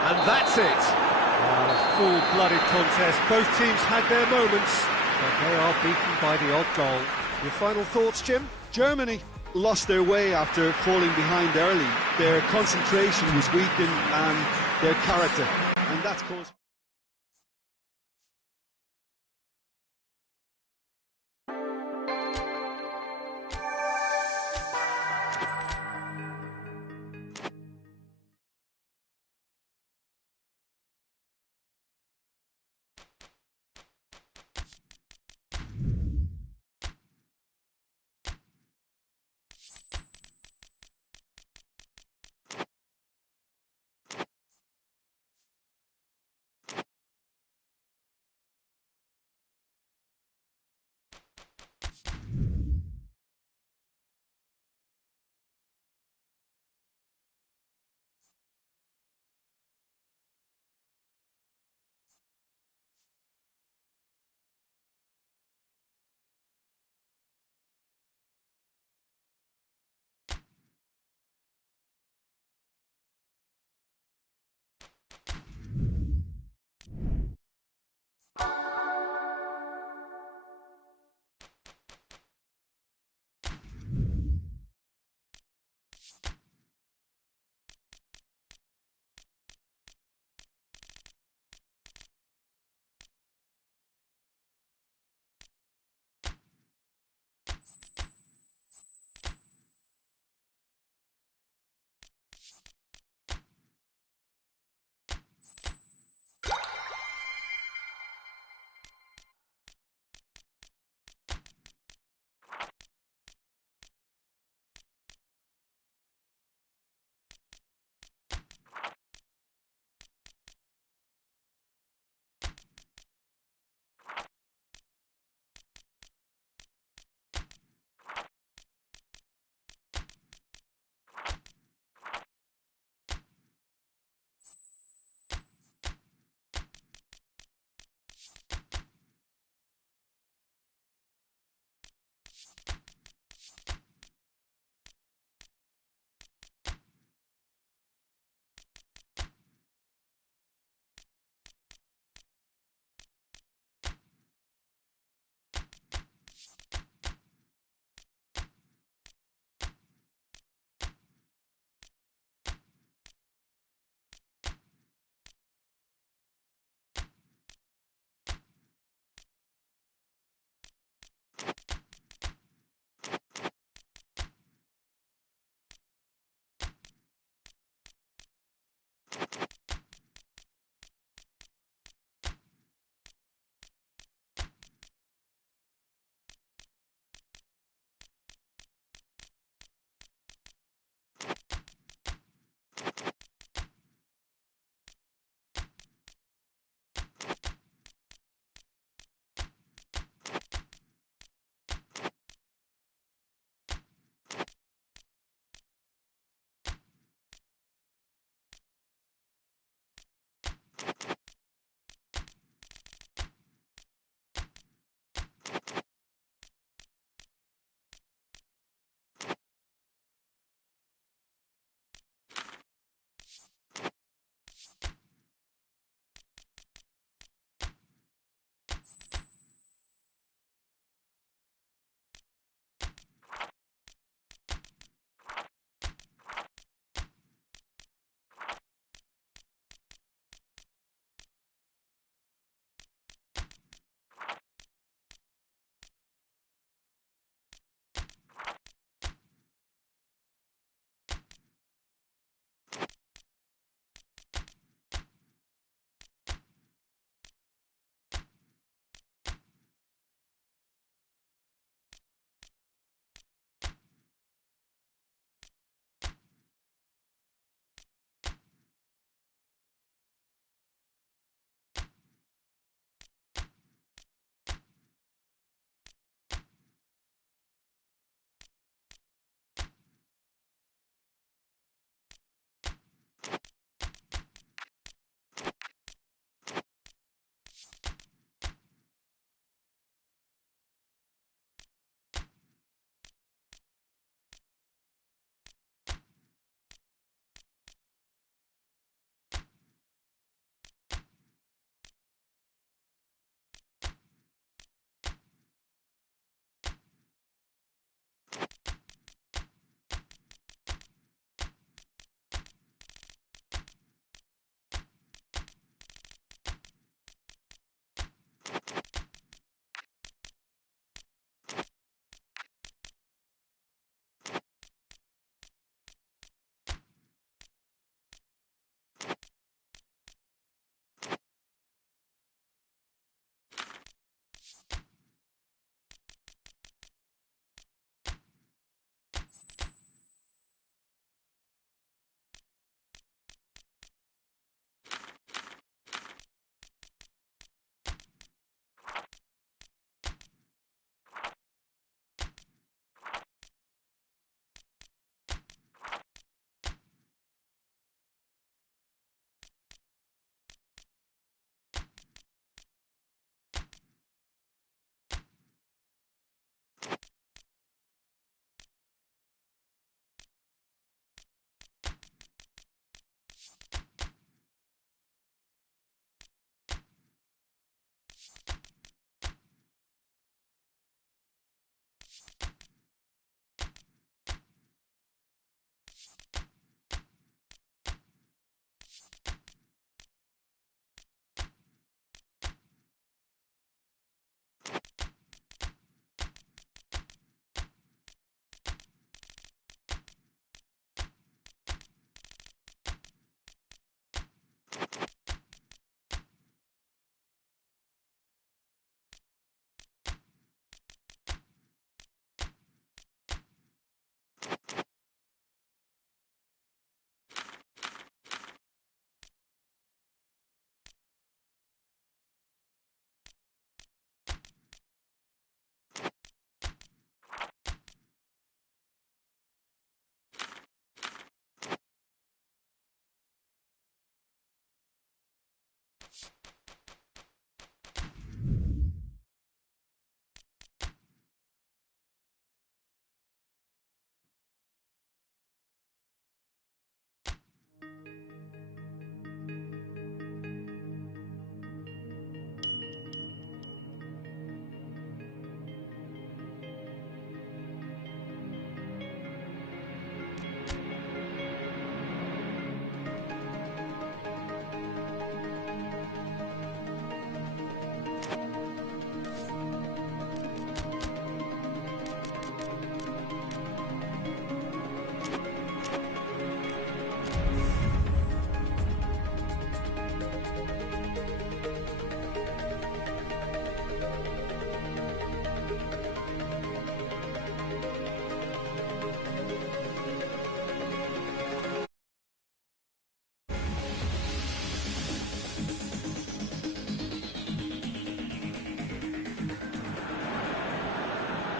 And that's it. A full-blooded contest. Both teams had their moments, but they are beaten by the odd goal. Your final thoughts, Jim? Germany lost their way after falling behind early. Their concentration was weakened and their character, and that's caused...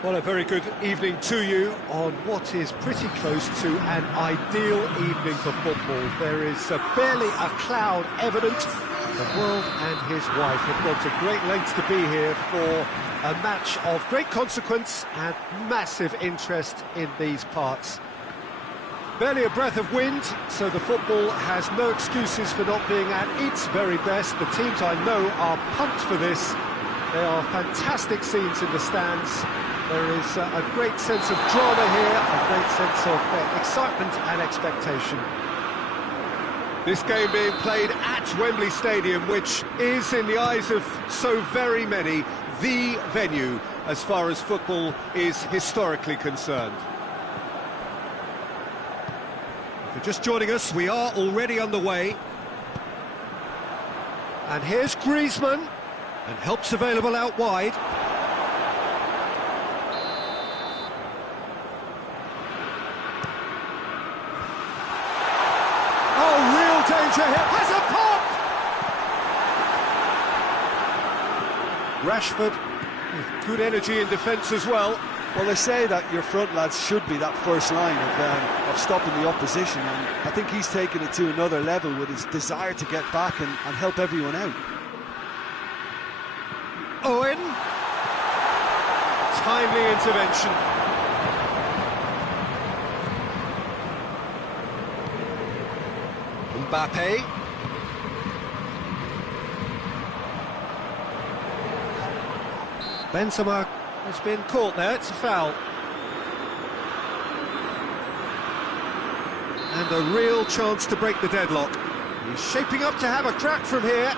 Well, a very good evening to you on what is pretty close to an ideal evening for football. There is barely a cloud evident. The world and his wife have gone to great lengths to be here for a match of great consequence and massive interest in these parts. Barely a breath of wind, so the football has no excuses for not being at its very best. The teams I know are pumped for this. There are fantastic scenes in the stands. There is a great sense of drama here, a great sense of excitement and expectation. This game being played at Wembley Stadium, which is, in the eyes of so very many, the venue as far as football is historically concerned. If you're just joining us, we are already underway. And here's Griezmann, and help's available out wide. Danger here, has a pop! Rashford with good energy in defence as well. Well, they say that your front lads should be that first line of stopping the opposition, and I think he's taken it to another level with his desire to get back and help everyone out. Owen. Timely intervention. Mbappe. Benzema has been caught there, it's a foul. And a real chance to break the deadlock. He's shaping up to have a crack from here.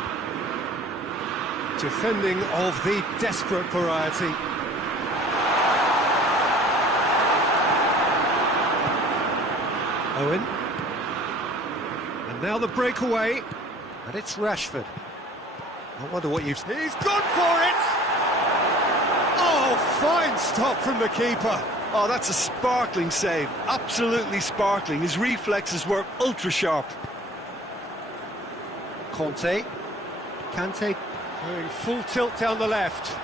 Defending of the desperate variety. Owen. And now the breakaway, and it's Rashford. I wonder what you've... He's gone for it! Oh, fine stop from the keeper. Oh, that's a sparkling save, absolutely sparkling. His reflexes were ultra sharp. Kante Going full tilt down the left.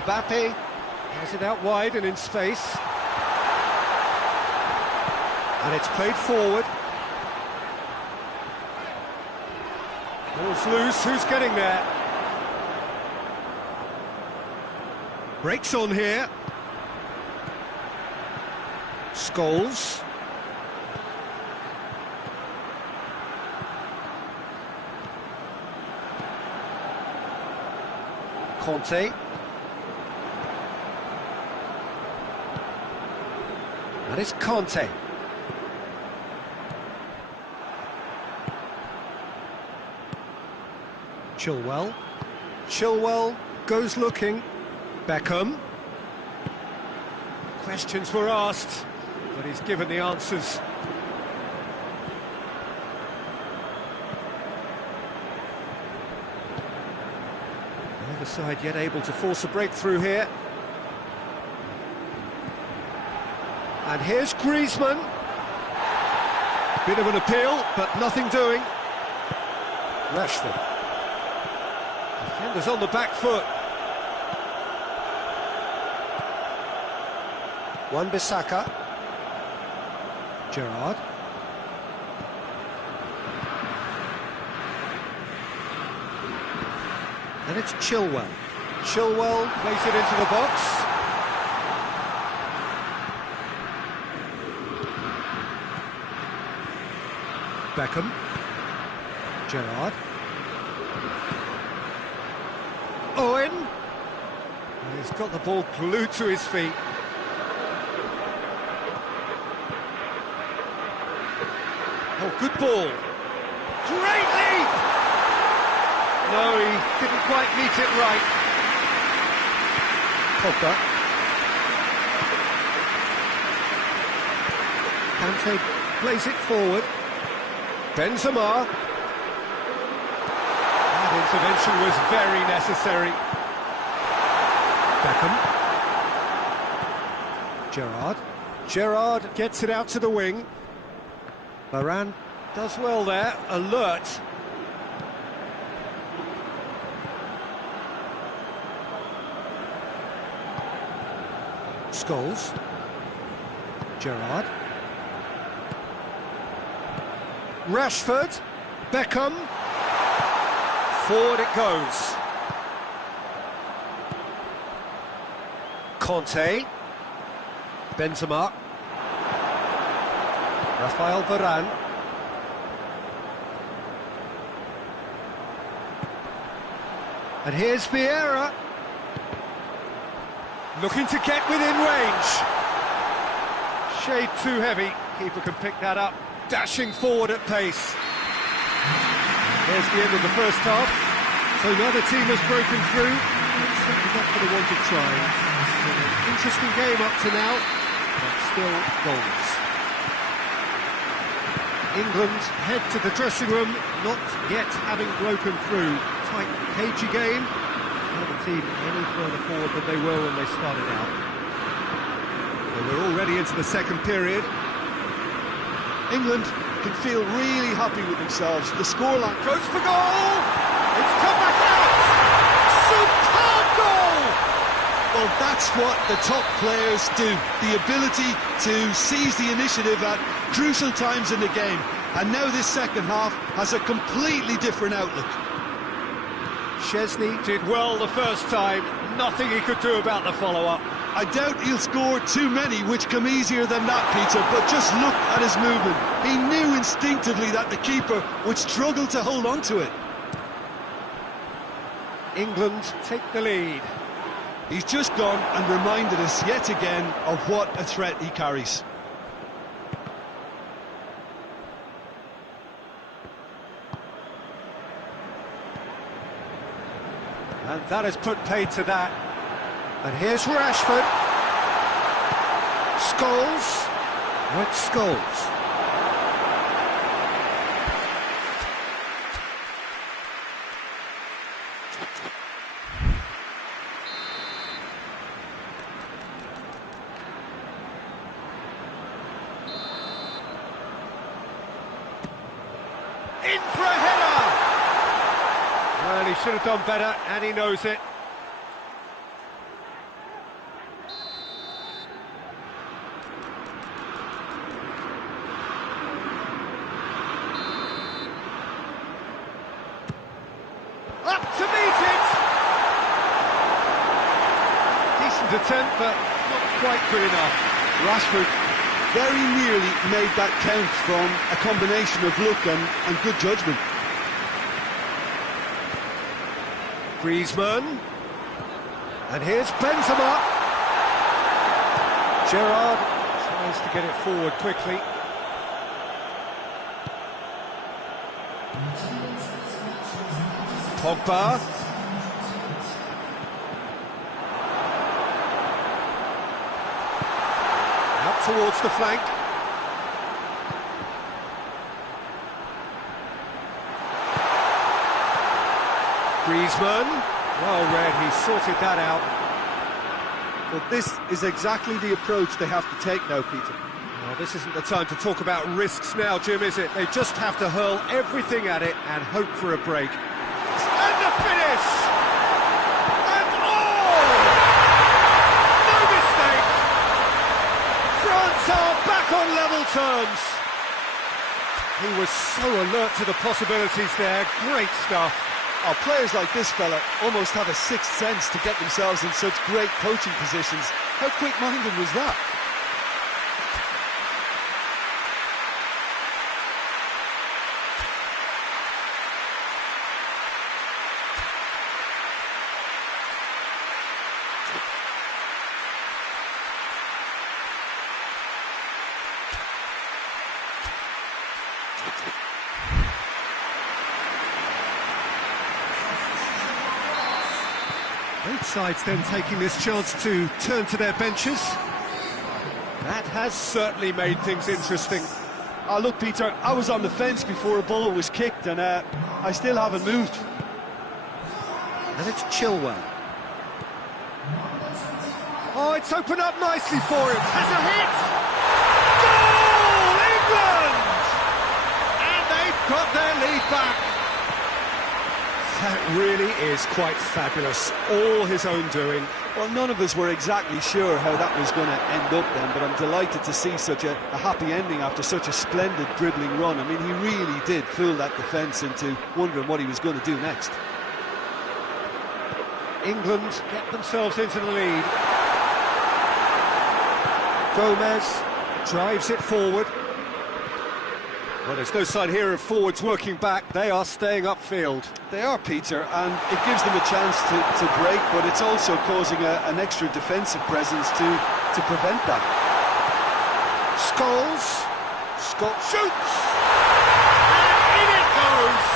Mbappe has it out wide and in space. And it's played forward. Ball's loose, who's getting there? Breaks on here. Scholes. Kante. And it's Kante. Chilwell goes looking. Beckham. Questions were asked, but he's given the answers. Neither side yet able to force a breakthrough here. And here's Griezmann. Bit of an appeal, but nothing doing. Rashford. Defenders on the back foot. Wan-Bissaka. Gerrard. And it's Chilwell. Chilwell plays it into the box. Beckham. Gerrard. Owen. He's got the ball glued to his feet. Oh, good ball. Great leap! No, he didn't quite meet it right. Pogba. Kante plays it forward. Benzema. That intervention was very necessary. Beckham. Gerrard. Gerrard gets it out to the wing. Varane. Does well there, alert. Scholes. Gerrard. Rashford. Beckham. Forward it goes. Conte. Benzema. Rafael Varane. And here's Vieira. Looking to get within range. Shade too heavy. Keeper can pick that up. Dashing forward at pace. There's the end of the first half. So neither team has broken through. It's certainly not for the want of trying. It's been an interesting game up to now, but still goals. England head to the dressing room, not yet having broken through. Tight, cagey game. Not the team any further forward than they were when they started out. So we're already into the second period. England can feel really happy with themselves. The scoreline Goes for goal! It's come back out! Superb goal! Well, that's what the top players do. The ability to seize the initiative at crucial times in the game. And now this second half has a completely different outlook. Chesney did well the first time. Nothing he could do about the follow-up. I doubt he'll score too many, which come easier than that, Peter, but just look at his movement. He knew instinctively that the keeper would struggle to hold on to it. England take the lead. He's just gone and reminded us yet again of what a threat he carries. And that has put paid to that. And here's Rashford. Scholes. Right, Scholes. In for a header! Well, he should have done better, and he knows it. Up to meet it! Decent attempt, but not quite good enough. Rashford very nearly made that count from a combination of luck and good judgment. Griezmann. And here's Benzema. Gerrard tries to get it forward quickly. Pogba. Out towards the flank. Griezmann. Well read, he sorted that out. Well, this is exactly the approach they have to take now, Peter. Well, this isn't the time to talk about risks now, Jim, is it? They just have to hurl everything at it and hope for a break. And the finish! And all! No mistake! France are back on level terms. He was so alert to the possibilities there. Great stuff. Oh, players like this fella almost have a sixth sense to get themselves in such great coaching positions. How quick-minded was that? Both sides then taking this chance to turn to their benches. That has certainly made things interesting. Oh, look, Peter, I was on the fence before a ball was kicked, and I still haven't moved. And it's Chilwell. Oh, it's opened up nicely for him. Has a hit! Goal, England! And they've got their lead back. That really is quite fabulous. All his own doing. Well, none of us were exactly sure how that was going to end up then, but I'm delighted to see such a happy ending after such a splendid dribbling run. I mean, he really did fool that defence into wondering what he was going to do next. England get themselves into the lead. Gomez drives it forward. Well, there's no sign here of forwards working back. They are staying upfield. They are, Peter, and it gives them a chance to break, but it's also causing an extra defensive presence to prevent that. Scholes shoots! And in it goes!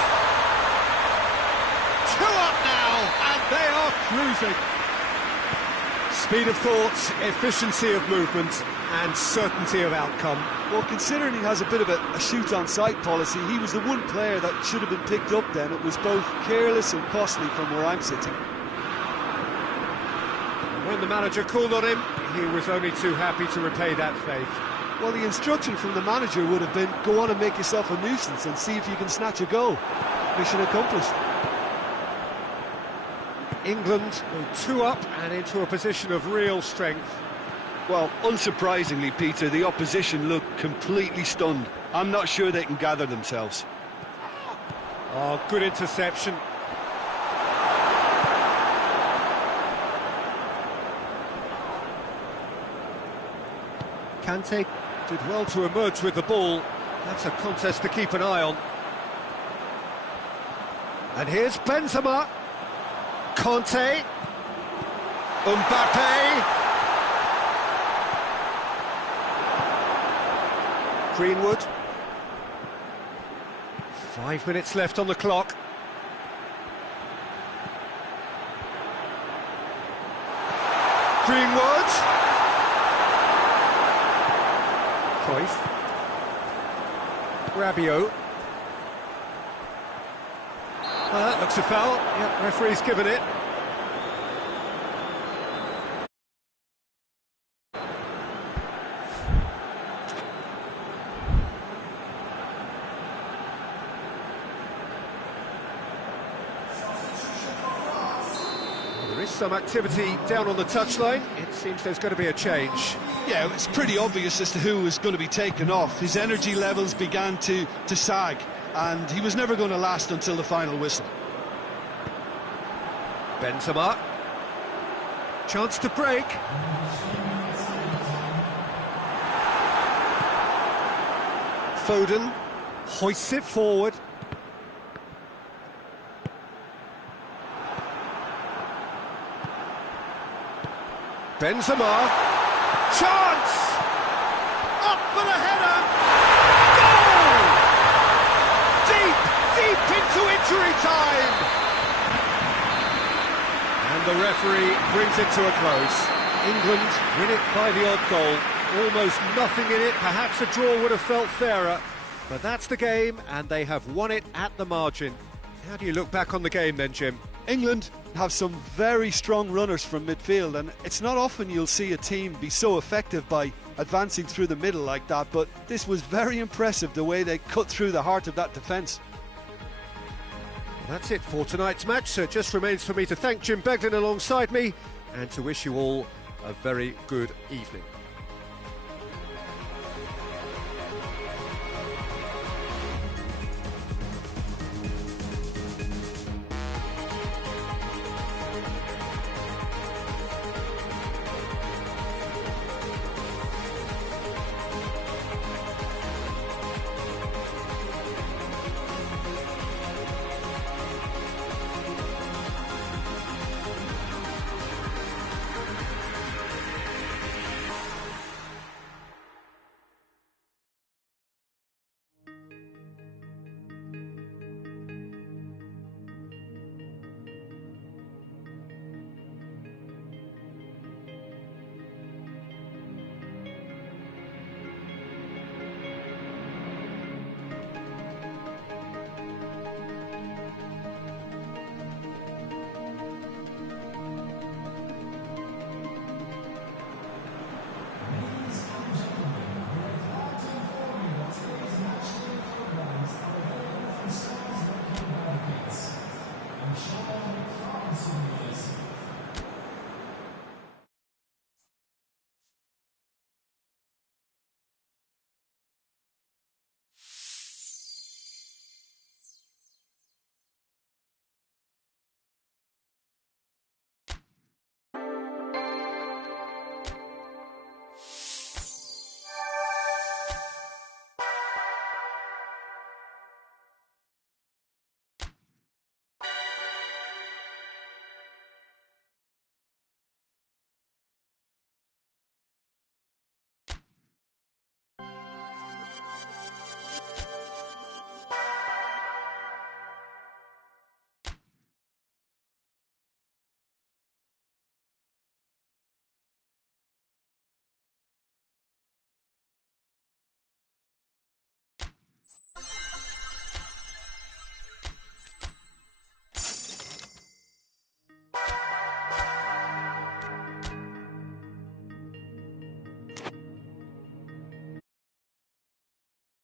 2 up now, and they are cruising. Speed of thought, efficiency of movement, and certainty of outcome. Well, considering he has a bit of a shoot-on-sight policy, he was the one player that should have been picked up then. It was both careless and costly from where I'm sitting. When the manager called on him, he was only too happy to repay that faith. Well, the instruction from the manager would have been, go on and make yourself a nuisance and see if you can snatch a goal. Mission accomplished. England go 2 up and into a position of real strength. Well, unsurprisingly, Peter, the opposition look completely stunned. I'm not sure they can gather themselves. Oh, good interception. Kante did well to emerge with the ball. That's a contest to keep an eye on. And here's Benzema. Conte. Mbappe. Greenwood. 5 minutes left on the clock. Greenwood. Cruyff. Rabiot. That looks a foul. Yep, referee's given it. There is some activity down on the touchline. It seems there's going to be a change. Yeah, it's pretty obvious as to who was going to be taken off. His energy levels began to sag, and he was never going to last until the final whistle. Benzema. Chance to break. Foden hoists it forward. Benzema. Chance! Up for the header! Goal! Deep into injury time! And the referee brings it to a close. England win it by the odd goal. Almost nothing in it. Perhaps a draw would have felt fairer. But that's the game, and they have won it at the margin. How do you look back on the game then, Jim? England have some very strong runners from midfield, and it's not often you'll see a team be so effective by advancing through the middle like that, but this was very impressive, the way they cut through the heart of that defence. That's it for tonight's match, so it just remains for me to thank Jim Beglin alongside me and to wish you all a very good evening.